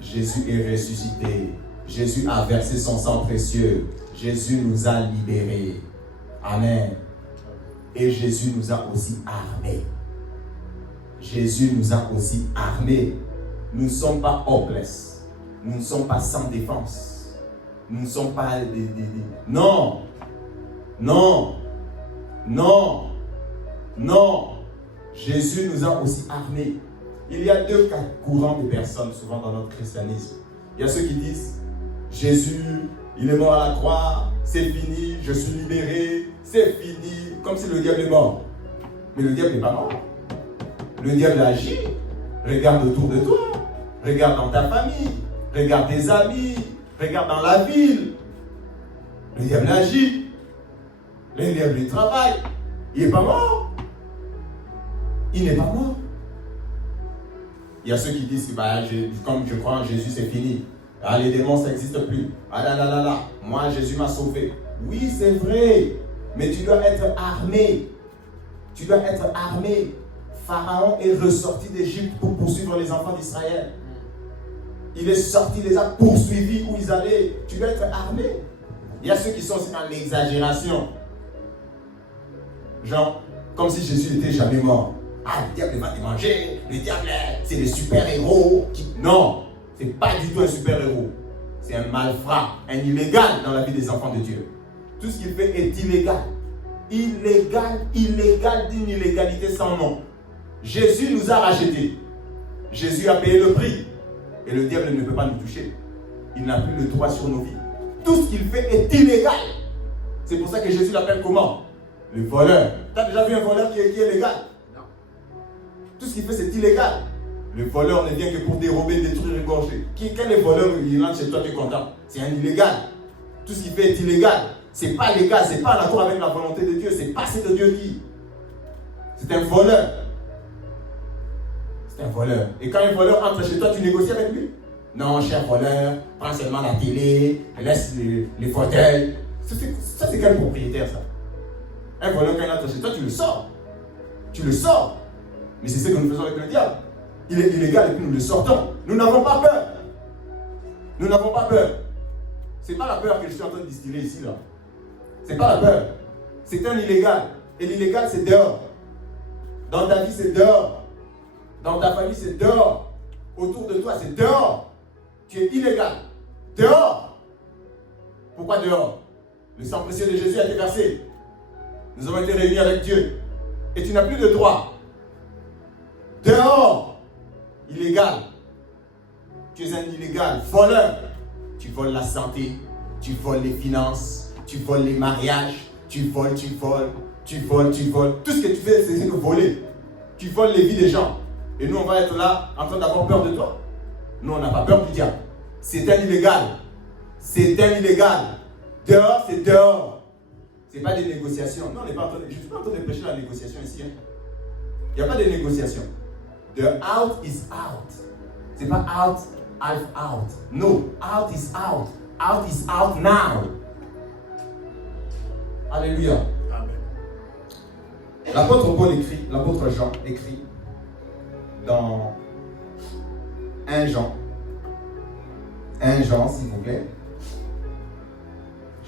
Jésus est ressuscité. Jésus a versé son sang précieux. Jésus nous a libérés. Amen. Et Jésus nous a aussi armés. Jésus nous a aussi armés. Nous ne sommes pas hopeless. Nous ne sommes pas sans défense. Nous ne sommes pas Non. Non. Non. Non. Jésus nous a aussi armés. Il y a deux courants de personnes souvent dans notre christianisme. Il y a ceux qui disent Jésus, il est mort à la croix, c'est fini, je suis libéré, c'est fini, comme si le diable est mort. Mais le diable n'est pas mort. Le diable agit. Regarde autour de toi, regarde dans ta famille, regarde tes amis, regarde dans la ville. Le diable agit. Le diable il travaille. Il n'est pas mort. Il n'est pas mort. Il y a ceux qui disent comme je crois en Jésus, c'est fini. Ah, les démons, ça n'existe plus. Ah là là là là. Moi, Jésus m'a sauvé. Oui, c'est vrai. Mais tu dois être armé. Tu dois être armé. Pharaon est ressorti d'Égypte pour poursuivre les enfants d'Israël. Il est sorti, il les a poursuivis où ils allaient. Tu dois être armé. Il y a ceux qui sont aussi dans l'exagération. Genre, comme si Jésus n'était jamais mort. Ah, le diable va te manger. Le diable, c'est le super-héros. Non, ce n'est pas du tout un super-héros. C'est un malfrat, un illégal dans la vie des enfants de Dieu. Tout ce qu'il fait est illégal. Illégal d'une illégalité sans nom. Jésus nous a rachetés. Jésus a payé le prix. Et le diable ne peut pas nous toucher. Il n'a plus le droit sur nos vies. Tout ce qu'il fait est illégal. C'est pour ça que Jésus l'appelle comment? Le voleur. Tu as déjà vu un voleur qui est légal? Non. Tout ce qu'il fait, c'est illégal. Le voleur ne vient que pour dérober, détruire, égorger. Quel est le voleur? Il rentre chez toi, tu es content. C'est un illégal. Tout ce qu'il fait est illégal. Ce n'est pas légal, ce n'est pas en accord avec la volonté de Dieu. C'est pas ce que Dieu dit. C'est un voleur. C'est un voleur. Et quand un voleur entre chez toi, tu négocies avec lui? Non, cher voleur, prends seulement la télé, laisse les fauteuils. Ça, c'est quel propriétaire, ça? Un voleur, quand il entre chez toi, tu le sors. Tu le sors. Mais c'est ce que nous faisons avec le diable. Il est illégal et puis nous le sortons. Nous n'avons pas peur. Nous n'avons pas peur. Ce n'est pas la peur que je suis en train de distiller ici, là. Ce n'est pas la peur. C'est un illégal. Et l'illégal, c'est dehors. Dans ta vie, c'est dehors. Dans ta famille, c'est dehors. Autour de toi, c'est dehors. Tu es illégal. Dehors. Pourquoi dehors? Le sang précieux de Jésus a été versé. Nous avons été réunis avec Dieu. Et tu n'as plus de droit. Dehors. Illégal. Tu es un illégal. Voleur. Tu voles la santé. Tu voles les finances. Tu voles les mariages. Tu voles. Tout ce que tu fais, c'est que voler. Tu voles les vies des gens. Et nous, on va être là en train d'avoir peur de toi. Nous, on n'a pas peur du diable. C'est un illégal. C'est un illégal. Dehors, c'est dehors. Ce n'est pas des négociations. Non, je ne suis pas en train de prêcher la négociation ici. Hein. Il n'y a pas de négociation. The out is out. Ce n'est pas out, half out. No, out is out. Out is out now. Alléluia. Amen. L'apôtre Paul écrit, l'apôtre Jean écrit dans 1 Jean, s'il vous plaît,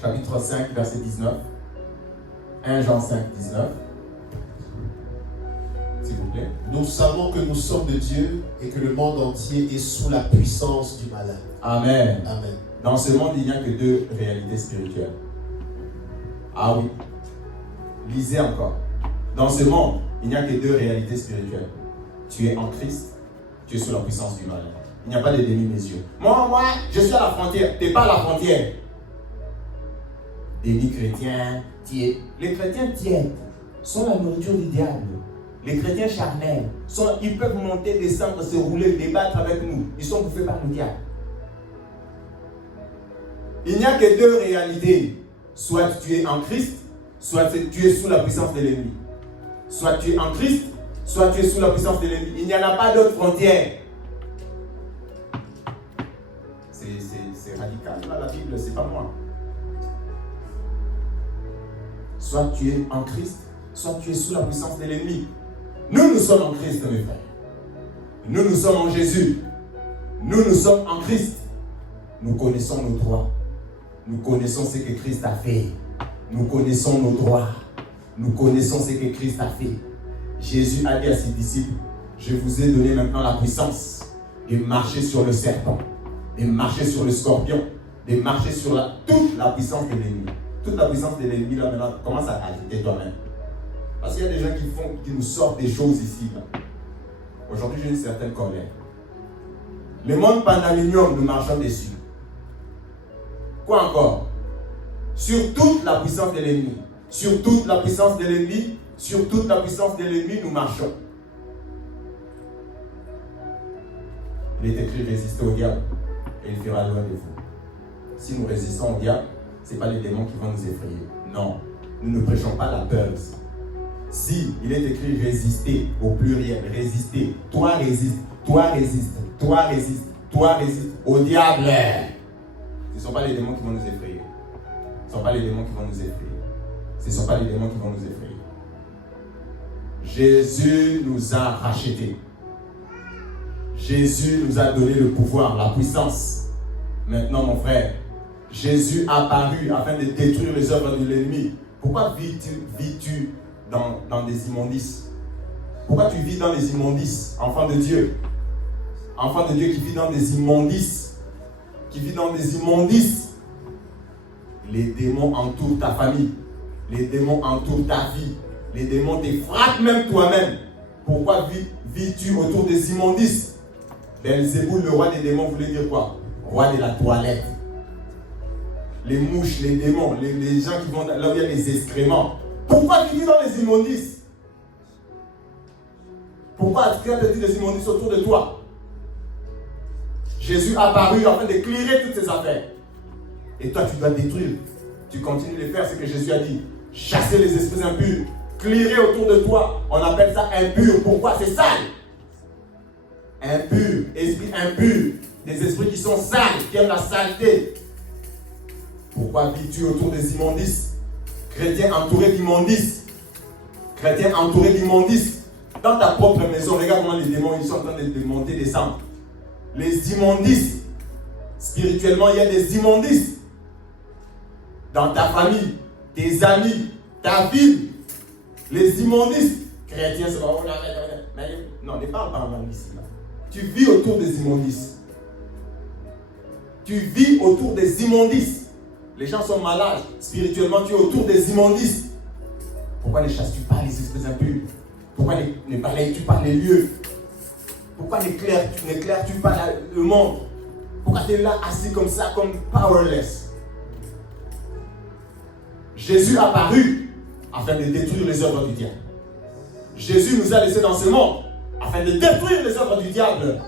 chapitre 5, verset 19. 1 Jean 5, 19. S'il vous plaît. Nous savons que nous sommes de Dieu et que le monde entier est sous la puissance du malin. Amen. Amen. Dans ce monde, il n'y a que deux réalités spirituelles. Ah oui. Lisez encore. Dans ce monde, il n'y a que deux réalités spirituelles. Tu es en Christ, tu es sous la puissance du mal. Il n'y a pas de demi-mesure. Moi, je suis à la frontière. Tu n'es pas à la frontière. Demi-chrétiens, tièdes. Les chrétiens tièdes sont la nourriture du diable. Les chrétiens charnels, ils peuvent monter, descendre, se rouler, débattre avec nous. Ils sont bouffés par le diable. Il n'y a que deux réalités. Soit tu es en Christ, soit tu es sous la puissance de l'ennemi. Soit tu es en Christ, soit tu es sous la puissance de l'ennemi. Il n'y en a pas d'autre frontière. c'est radical. Là, la Bible, c'est pas moi. Soit tu es en Christ, soit tu es sous la puissance de l'ennemi. Nous sommes en Christ, mes frères. Nous sommes en Jésus. Nous sommes en Christ. Nous connaissons nos droits. Nous connaissons ce que Christ a fait. Nous connaissons nos droits. Nous connaissons ce que Christ a fait. Jésus a dit à ses disciples, je vous ai donné maintenant la puissance de marcher sur le serpent, de marcher sur le scorpion, de marcher sur toute la puissance de l'ennemi. Toute la puissance de l'ennemi, là maintenant, commence à agiter toi-même. Parce qu'il y a des gens qui nous sortent des choses ici. Là. Aujourd'hui, j'ai une certaine colère. Le monde pandaminium, nous marchons dessus. Quoi encore? Sur toute la puissance de l'ennemi. Sur toute la puissance de l'ennemi. Sur toute la puissance de l'ennemi, nous marchons. Il est écrit, résistez au diable et il fera loin de vous. Si nous résistons au diable, ce n'est pas les démons qui vont nous effrayer. Non, nous ne prêchons pas la peur ici. Si il est écrit résister au pluriel, résister, toi résiste, toi résiste, toi résiste, toi résiste au diable. Ce ne sont pas les démons qui vont nous effrayer. Ce ne sont pas les démons qui vont nous effrayer. Ce ne sont pas les démons qui vont nous effrayer. Jésus nous a rachetés. Jésus nous a donné le pouvoir, la puissance. Maintenant, mon frère, Jésus a apparu afin de détruire les œuvres de l'ennemi. Pourquoi vis-tu dans des immondices? Pourquoi tu vis dans les immondices, enfant de Dieu? Enfant de Dieu qui vit dans des immondices. Qui vit dans des immondices. Les démons entourent ta famille. Les démons entourent ta vie. Les démons te frappent même toi-même. Pourquoi vis-tu autour des immondices? Belzéboul, le roi des démons, voulait dire quoi? Roi de la toilette. Les mouches, les démons, les gens qui vont là où il y a les excréments. Pourquoi tu vis dans les immondices? Pourquoi tu as des immondices autour de toi? Jésus est apparu afin de clearer toutes ces affaires. Et toi, tu dois détruire. Tu continues de faire ce que Jésus a dit. Chasser les esprits impurs. Clearer autour de toi. On appelle ça impur. Pourquoi? C'est sale. Impur. Esprit impur. Des esprits qui sont sales, qui aiment la saleté. Pourquoi vis-tu autour des immondices? Chrétien entouré d'immondices. Chrétien entouré d'immondices. Dans ta propre maison, regarde comment les démons ils sont en train de monter, descendre. Les immondices. Spirituellement, il y a des immondices. Dans ta famille, tes amis, ta ville. Les immondices. Chrétiens, c'est pas... Non, ne parle pas en langue ici. Là. Tu vis autour des immondices. Tu vis autour des immondices. Les gens sont malades. Spirituellement, tu es autour des immondices. Pourquoi ne chasses-tu pas les esprits impurs? Pourquoi ne balayes-tu pas les lieux? Pourquoi n'éclaires-tu pas le monde? Pourquoi tu es là assis comme ça, comme powerless? Jésus a apparu afin de détruire les œuvres du diable. Jésus nous a laissés dans ce monde afin de détruire les œuvres du diable.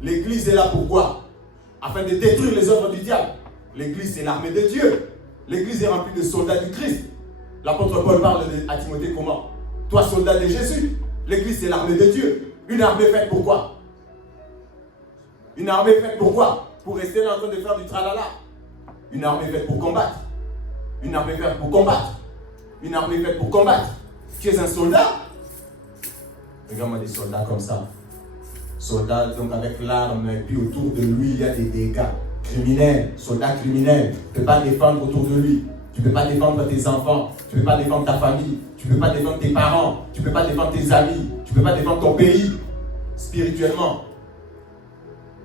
L'église est là pourquoi? Afin de détruire les œuvres du diable. L'église, c'est l'armée de Dieu. L'église est remplie de soldats du Christ. L'apôtre Paul parle à Timothée comment? Toi, soldat de Jésus. L'église, c'est l'armée de Dieu. Une armée faite pour quoi? Une armée faite pour quoi? Pour rester là en train de faire du tralala. Une armée faite pour combattre. Une armée faite pour combattre. Une armée faite pour combattre. Tu es un soldat? Regarde-moi des soldats comme ça. Soldats donc avec l'arme, et puis autour de lui, il y a des dégâts. Criminel, soldat criminel, tu ne peux pas défendre autour de lui. Tu ne peux pas défendre tes enfants. Tu ne peux pas défendre ta famille. Tu ne peux pas défendre tes parents. Tu ne peux pas défendre tes amis. Tu ne peux pas défendre ton pays. Spirituellement.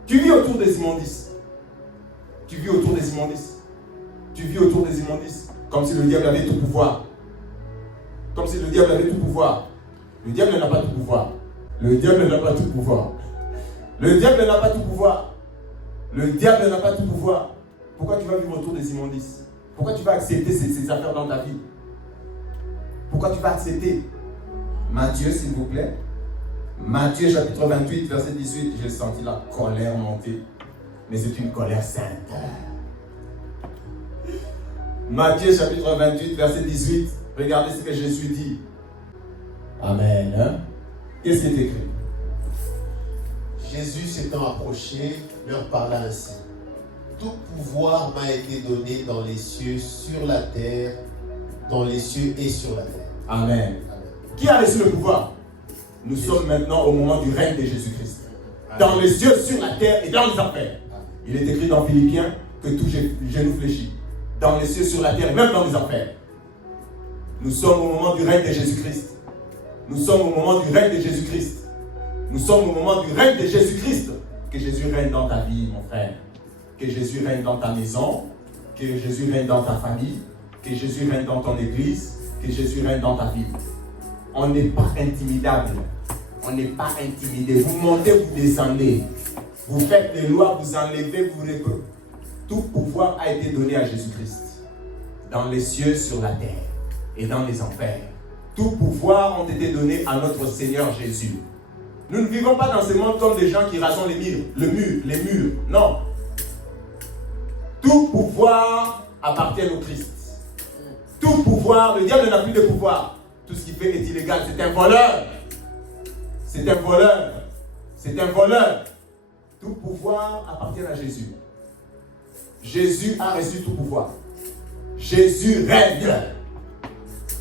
Tu vis autour des immondices. Tu vis autour des immondices. Tu vis autour des immondices. Comme si le diable avait tout pouvoir. Comme si le diable avait tout pouvoir. Le diable n'a pas tout pouvoir. Le diable n'a pas tout pouvoir. Le diable n'a pas tout pouvoir. Le diable n'a pas tout pouvoir. Pourquoi tu vas vivre autour des immondices? Pourquoi tu vas accepter ces affaires dans ta vie? Pourquoi tu vas accepter? Matthieu, s'il vous plaît. Matthieu chapitre 28, verset 18. J'ai senti la colère monter. Mais c'est une colère sainte. Matthieu chapitre 28, verset 18. Regardez ce que Jésus dit. Amen. Hein? Qu'est-ce qui est écrit? Jésus s'étant approché, leur parla ainsi. tout pouvoir m'a été donné dans les cieux, sur la terre, dans les cieux et sur la terre. Amen. Amen. Qui a reçu le pouvoir? Nous sommes maintenant au moment du règne de Jésus-Christ. Dans les cieux, sur la terre et dans les enfers. Il est écrit dans Philippiens que tout genou fléchit. Dans les cieux, sur la terre et même dans les enfers. Nous sommes au moment du règne de Jésus-Christ. Nous sommes au moment du règne de Jésus-Christ. Nous sommes au moment du règne de Jésus-Christ. Que Jésus règne dans ta vie, mon frère. Que Jésus règne dans ta maison. Que Jésus règne dans ta famille. Que Jésus règne dans ton église. Que Jésus règne dans ta vie. On n'est pas intimidable. On n'est pas intimidé. Vous montez, vous descendez. Vous faites les lois, vous enlevez, vous récoltez. Tout pouvoir a été donné à Jésus-Christ. Dans les cieux, sur la terre et dans les enfers. Tout pouvoir ont été donnés à notre Seigneur Jésus. Nous ne vivons pas dans ce monde comme des gens qui rasent les murs. Non. Tout pouvoir appartient au Christ. Tout pouvoir, le diable n'a plus de pouvoir. Tout ce qu'il fait est illégal. C'est un voleur. C'est un voleur. C'est un voleur. Tout pouvoir appartient à Jésus. Jésus a reçu tout pouvoir. Jésus règne.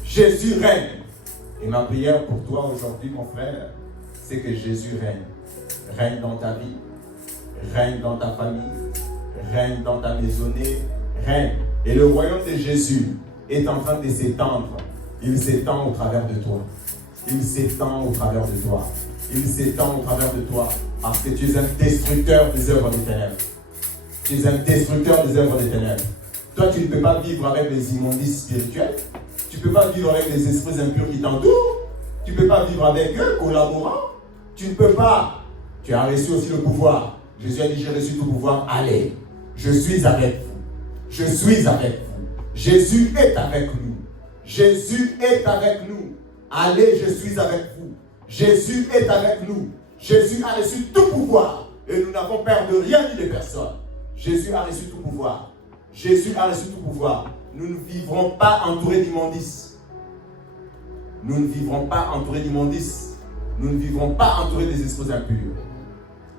Jésus règne. Et ma prière pour toi aujourd'hui, mon frère, c'est que Jésus règne. Règne dans ta vie. Règne dans ta famille. Règne dans ta maisonnée. Règne. Et le royaume de Jésus est en train de s'étendre. Il s'étend au travers de toi. Il s'étend au travers de toi. Il s'étend au travers de toi. Parce que tu es un destructeur des œuvres des ténèbres. Tu es un destructeur des œuvres des ténèbres. Toi, tu ne peux pas vivre avec les immondices spirituels. Tu ne peux pas vivre avec les esprits impurs qui t'entourent. Tu ne peux pas vivre avec eux, collaborant. Tu ne peux pas. Tu as reçu aussi le pouvoir. Jésus a dit, j'ai reçu tout pouvoir. Allez, je suis avec vous. Je suis avec vous. Jésus est avec nous. Jésus est avec nous. Allez, je suis avec vous. Jésus est avec nous. Jésus a reçu tout pouvoir. Et nous n'avons peur de rien ni de personne. Jésus a reçu tout pouvoir. Jésus a reçu tout pouvoir. Nous ne vivrons pas entourés d'immondices. Nous ne vivrons pas entourés d'immondices. Nous ne vivrons pas entourés des esprits impurs.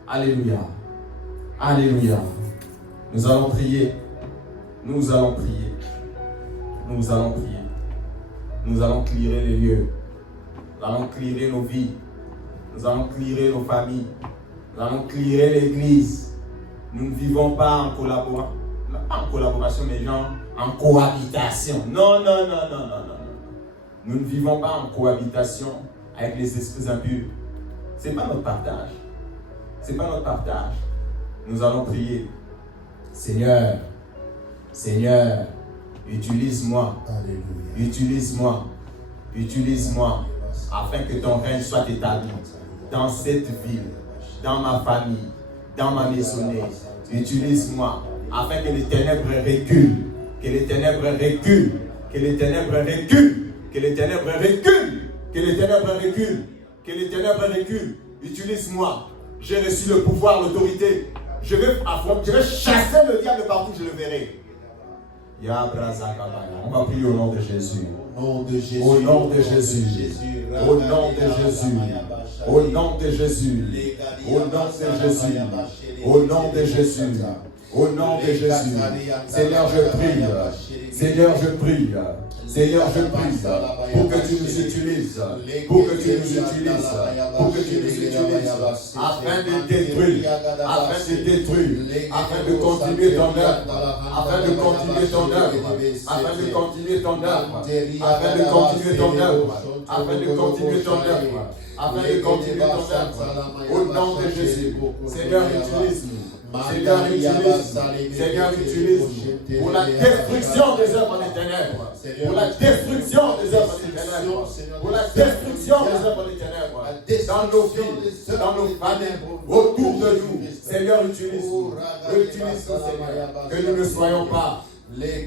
Alléluia. Alléluia. Nous allons prier. Nous allons prier. Nous allons prier. Nous allons clearer les lieux. Nous allons clearer nos vies. Nous allons clearer nos familles. Nous allons clearer l'église. Nous ne vivons pas en collaboration. Pas en collaboration, mais genre en cohabitation. Non. Nous ne vivons pas en cohabitation avec les esprits impurs. Ce n'est pas notre partage. Ce n'est pas notre partage. Nous allons prier. Seigneur, utilise-moi. Alléluia. Utilise-moi. Afin que ton règne soit établi dans cette ville, dans ma famille, dans ma maisonnée. Utilise-moi. Afin que les ténèbres reculent. Que les ténèbres reculent. Que les ténèbres reculent. Que les ténèbres reculent. Que les ténèbres reculent. Que les ténèbres reculent. Utilise-moi. J'ai reçu le pouvoir, l'autorité. Je vais chasser le diable partout où je le verrai. On va prier au nom de Jésus. Au nom de Jésus. Au nom de Jésus. Au nom de Jésus. Au nom de Jésus. Au nom de Jésus. Au nom de Jésus. Seigneur, je prie. Seigneur, je prie. Seigneur, je prie pour que tu nous utilises. Pour que tu nous utilises. Pour que tu nous utilises. Afin de détruire. Afin de détruire. Afin de continuer ton œuvre. Afin de continuer ton œuvre. Afin de continuer ton œuvre. Afin de continuer ton œuvre. Afin de continuer ton œuvre. Afin de continuer ton œuvre. Au nom de Jésus. Seigneur, utilise-nous. Seigneur, utilise-nous. Seigneur, utilise-nous. Pour la destruction des œuvres des ténèbres. Pour la destruction des œuvres des ténèbres. Pour la destruction des œuvres des ténèbres. Dans nos vies, dans nos familles, autour de nous. Seigneur, utilise-nous. Utilise-nous, Seigneur. Que nous ne soyons pas.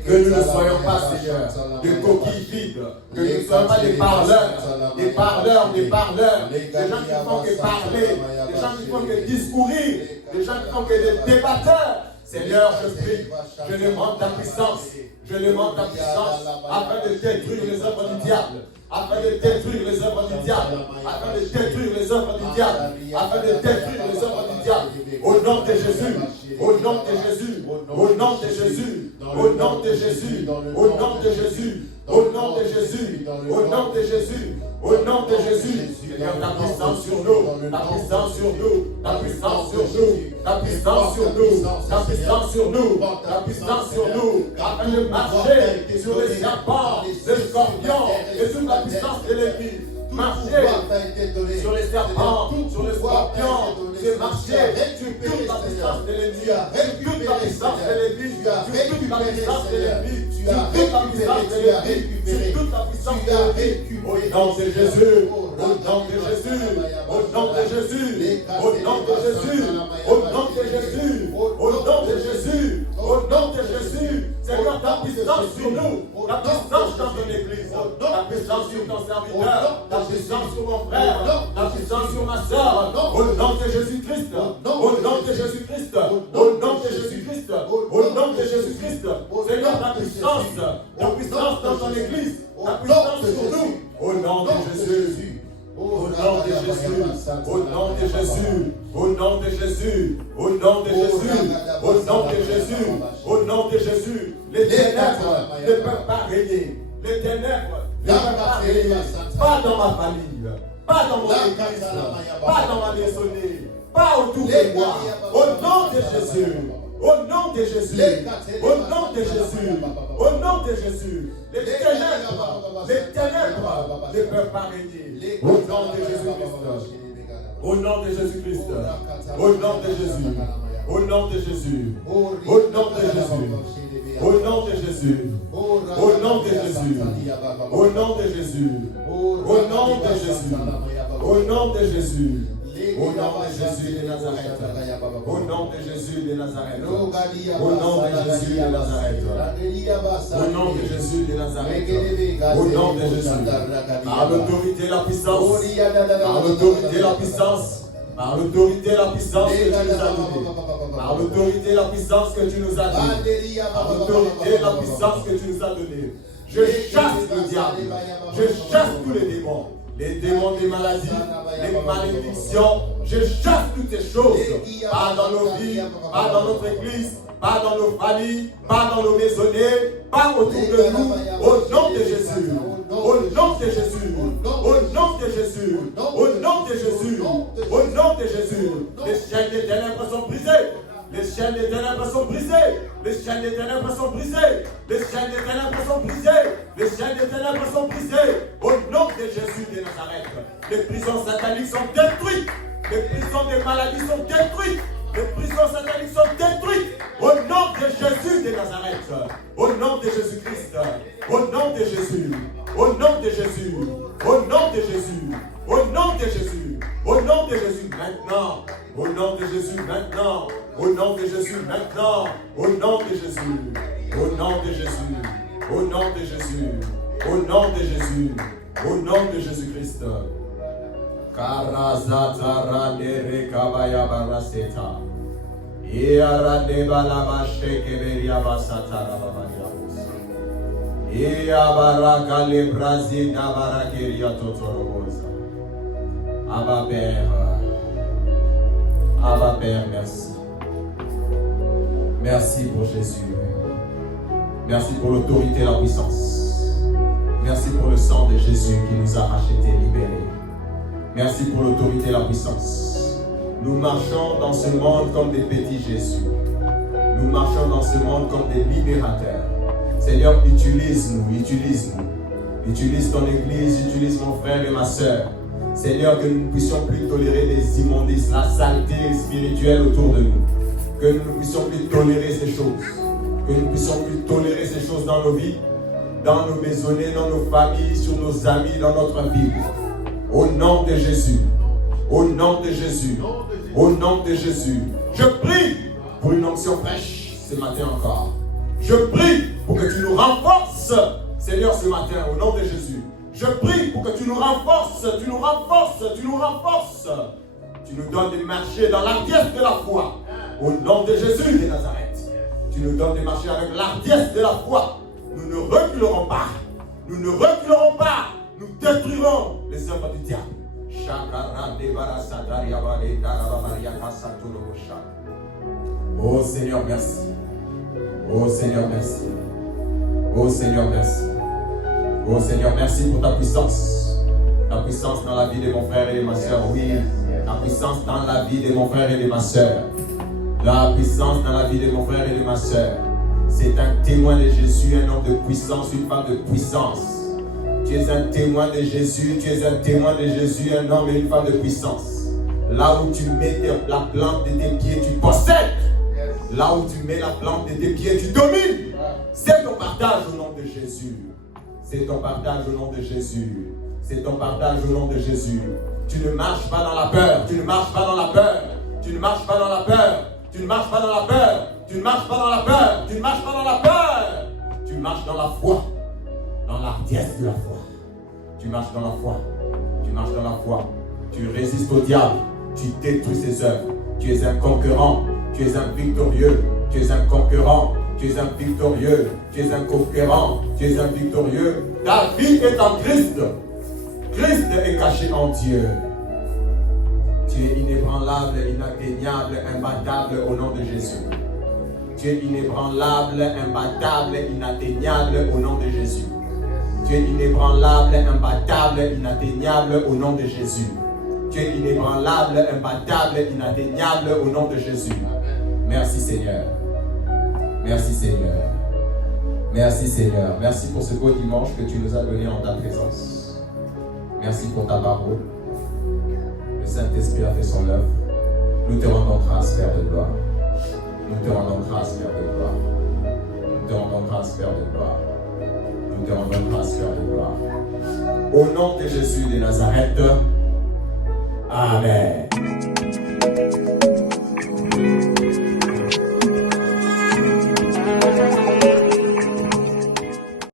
Que nous ne soyons pas, Seigneur, de coquilles vides. Que nous ne soyons pas des parleurs. Des parleurs. Des gens qui font que parler. Des gens qui font que discourir. Des gens qui font que des débatteurs. Seigneur, je prie, je demande ta puissance. Je demande ta puissance afin de détruire les œuvres du diable. Afin de détruire les œuvres du diable. Afin de détruire les œuvres du diable. Afin de détruire les œuvres du diable. Au nom de Jésus. au nom de Jésus, au nom de Jésus, au nom de Jésus, au nom de Jésus, au nom de Jésus, au nom de Jésus, au nom de Jésus. Seigneur, ta puissance sur nous, ta puissance sur nous, ta puissance sur nous, ta puissance sur nous, ta puissance sur nous, ta puissance sur nous, afin de marcher sur les serpents, les scorpions et toute la puissance de l'ennemi. Marcher sur les serpents, sur les scorpions, c'est marcher sur toute la puissance de l'ennemi, sur toute la puissance de l'ennemi, sur toute la puissance de l'ennemi, sur toute la puissance de l'ennemi, sur toute la puissance de l'ennemi. Au nom de Jésus, au nom de Jésus, au nom de Jésus, au nom de Jésus, au nom de Jésus, au nom de Jésus, au nom de Jésus. Seigneur, ta puissance sur nous, ta puissance dans ton église, ta puissance sur ton serviteur, ta puissance sur mon frère, ta puissance sur ma soeur, au nom de Jésus-Christ, au nom de Jésus-Christ, au nom de Jésus-Christ, au nom de Jésus-Christ. Seigneur, ta puissance dans ton église, ta puissance sur nous, au nom de Jésus. Au nom de Jésus, au nom de Jésus, au nom de Jésus, au nom de Jésus, au nom de Jésus, au nom de Jésus, les ténèbres ne peuvent pas régner. Les ténèbres ne peuvent pas régner. Pas dans ma famille, pas dans mon église, pas dans ma maisonnée, pas autour de moi. Au nom de Jésus, au nom de Jésus, au nom de Jésus, au nom de Jésus, les ténèbres ne peuvent pas régner. Au nom de Jésus-Christ, au nom de Jésus-Christ, au nom de Jésus, au nom de Jésus, au nom de Jésus, au nom de Jésus, au nom de Jésus, au nom de Jésus, au nom de Jésus, au nom de Jésus. Au nom de Jésus de Nazareth. Au nom de Jésus de Nazareth. Au nom de Jésus de Nazareth. Au nom de Jésus de Nazareth. Au nom de Jésus. Par l'autorité et la puissance. Par l'autorité et la puissance. Par l'autorité et la puissance que tu nous as donnée. Par l'autorité et la puissance que tu nous as donnée. Par l'autorité et la puissance que tu nous as donnée. Je chasse le diable. Je chasse tous les démons. Les démons des maladies, les malédictions, je chasse toutes ces choses. Pas dans nos vies, pas dans notre église, pas dans nos familles, pas dans nos maisonnées, pas autour de nous. Au nom de Jésus, au nom de Jésus, au nom de Jésus, au nom de Jésus, au nom de Jésus. Les chaînes des ténèbres sont brisées. Les chaînes des ténèbres sont brisées. Les chaînes des ténèbres sont brisées. Les chaînes des ténèbres sont brisées. Les chaînes des ténèbres sont brisées. Au nom de Jésus de Nazareth. Les prisons sataniques sont détruites. Les prisons des maladies sont détruites. Les prisons sataniques sont détruites. Au nom de Jésus de Nazareth. Au nom de Jésus-Christ. Au nom de Jésus. Au nom de Jésus. Au nom de Jésus. Au nom de Jésus. Au nom de Jésus maintenant. Au nom de Jésus maintenant. Au nom de Jésus maintenant. Au nom de Jésus. Au nom de Jésus. Au nom de Jésus. Au nom de Jésus. Au nom de Jésus-Christ. Karazatara nere kabaya baraseta. Iarade balaba shekeberia basatara babadiabos. Iabaraka le brazil d'abarakeria totorobosa. Abba Père. Abba Père, merci. Merci pour Jésus. Merci pour l'autorité et la puissance. Merci pour le sang de Jésus qui nous a rachetés, libérés. Merci pour l'autorité et la puissance. Nous marchons dans ce monde comme des petits Jésus. Nous marchons dans ce monde comme des libérateurs. Seigneur, utilise-nous, utilise-nous. Utilise ton église, utilise mon frère et ma soeur. Seigneur, que nous ne puissions plus tolérer les immondices, la saleté spirituelle autour de nous. Que nous ne puissions plus tolérer ces choses. Que nous ne puissions plus tolérer ces choses dans nos vies, dans nos maisonnées, dans nos familles, sur nos amis, dans notre vie. Au nom de Jésus. Au nom de Jésus. Au nom de Jésus. Je prie pour une onction fraîche ce matin encore. Je prie pour que tu nous renforces, Seigneur, ce matin, au nom de Jésus. Je prie pour que tu nous renforces, tu nous renforces, tu nous renforces. Tu nous donnes de marcher dans l'ardiesse de la foi. Au nom de Jésus de Nazareth. Tu nous donnes de marcher avec l'ardiesse de la foi. Nous ne reculerons pas. Nous ne reculerons pas. Nous détruirons les œuvres du diable. Oh Seigneur, merci. Oh Seigneur, merci. Oh Seigneur, merci. Oh Seigneur, merci pour ta puissance. Ta puissance dans la vie de mon frère et de ma soeur. Oui, ta puissance dans la vie de mon frère et de ma soeur. La puissance dans la vie de mon frère et de ma soeur. C'est un témoin de Jésus, un homme de puissance, une femme de puissance. Tu es un témoin de Jésus, tu es un témoin de Jésus, un homme et une femme de puissance. Là où tu mets la plante de tes pieds, tu possèdes. Là où tu mets la plante de tes pieds, tu domines. C'est ton partage au nom de Jésus. C'est ton partage au nom de Jésus. C'est ton partage au nom de Jésus. Tu ne marches pas dans la peur. Tu ne marches pas dans la peur. Tu ne marches pas dans la peur. Tu ne marches pas dans la peur. Tu ne marches pas dans la peur. Tu ne marches pas dans la peur. Tu marches dans la foi. Dans la hardiesse de la foi. Tu marches dans la foi. Tu marches dans la foi. Tu résistes au diable. Tu détruis ses œuvres. Tu es un conquérant. Tu es un victorieux. Tu es un conquérant. Tu es un victorieux. Tu es un conquérant. Tu es un victorieux. Ta vie est en Christ. Christ est caché en Dieu. Tu es inébranlable, inatteignable, imbattable au nom de Jésus. Tu es inébranlable, imbattable, inatteignable au nom de Jésus. Tu es inébranlable, imbattable, inatteignable au nom de Jésus. Tu es inébranlable, imbattable, inatteignable au nom de Jésus. Merci Seigneur. Merci Seigneur. Merci Seigneur. Merci pour ce beau dimanche que tu nous as donné en ta présence. Merci pour ta parole. Le Saint-Esprit a fait son œuvre. Nous te rendons grâce, Père de gloire. Nous te rendons grâce, Père de gloire. Nous te rendons grâce, Père de gloire. Nous te rendons grâce, Père de gloire. Au nom de Jésus de Nazareth. Amen.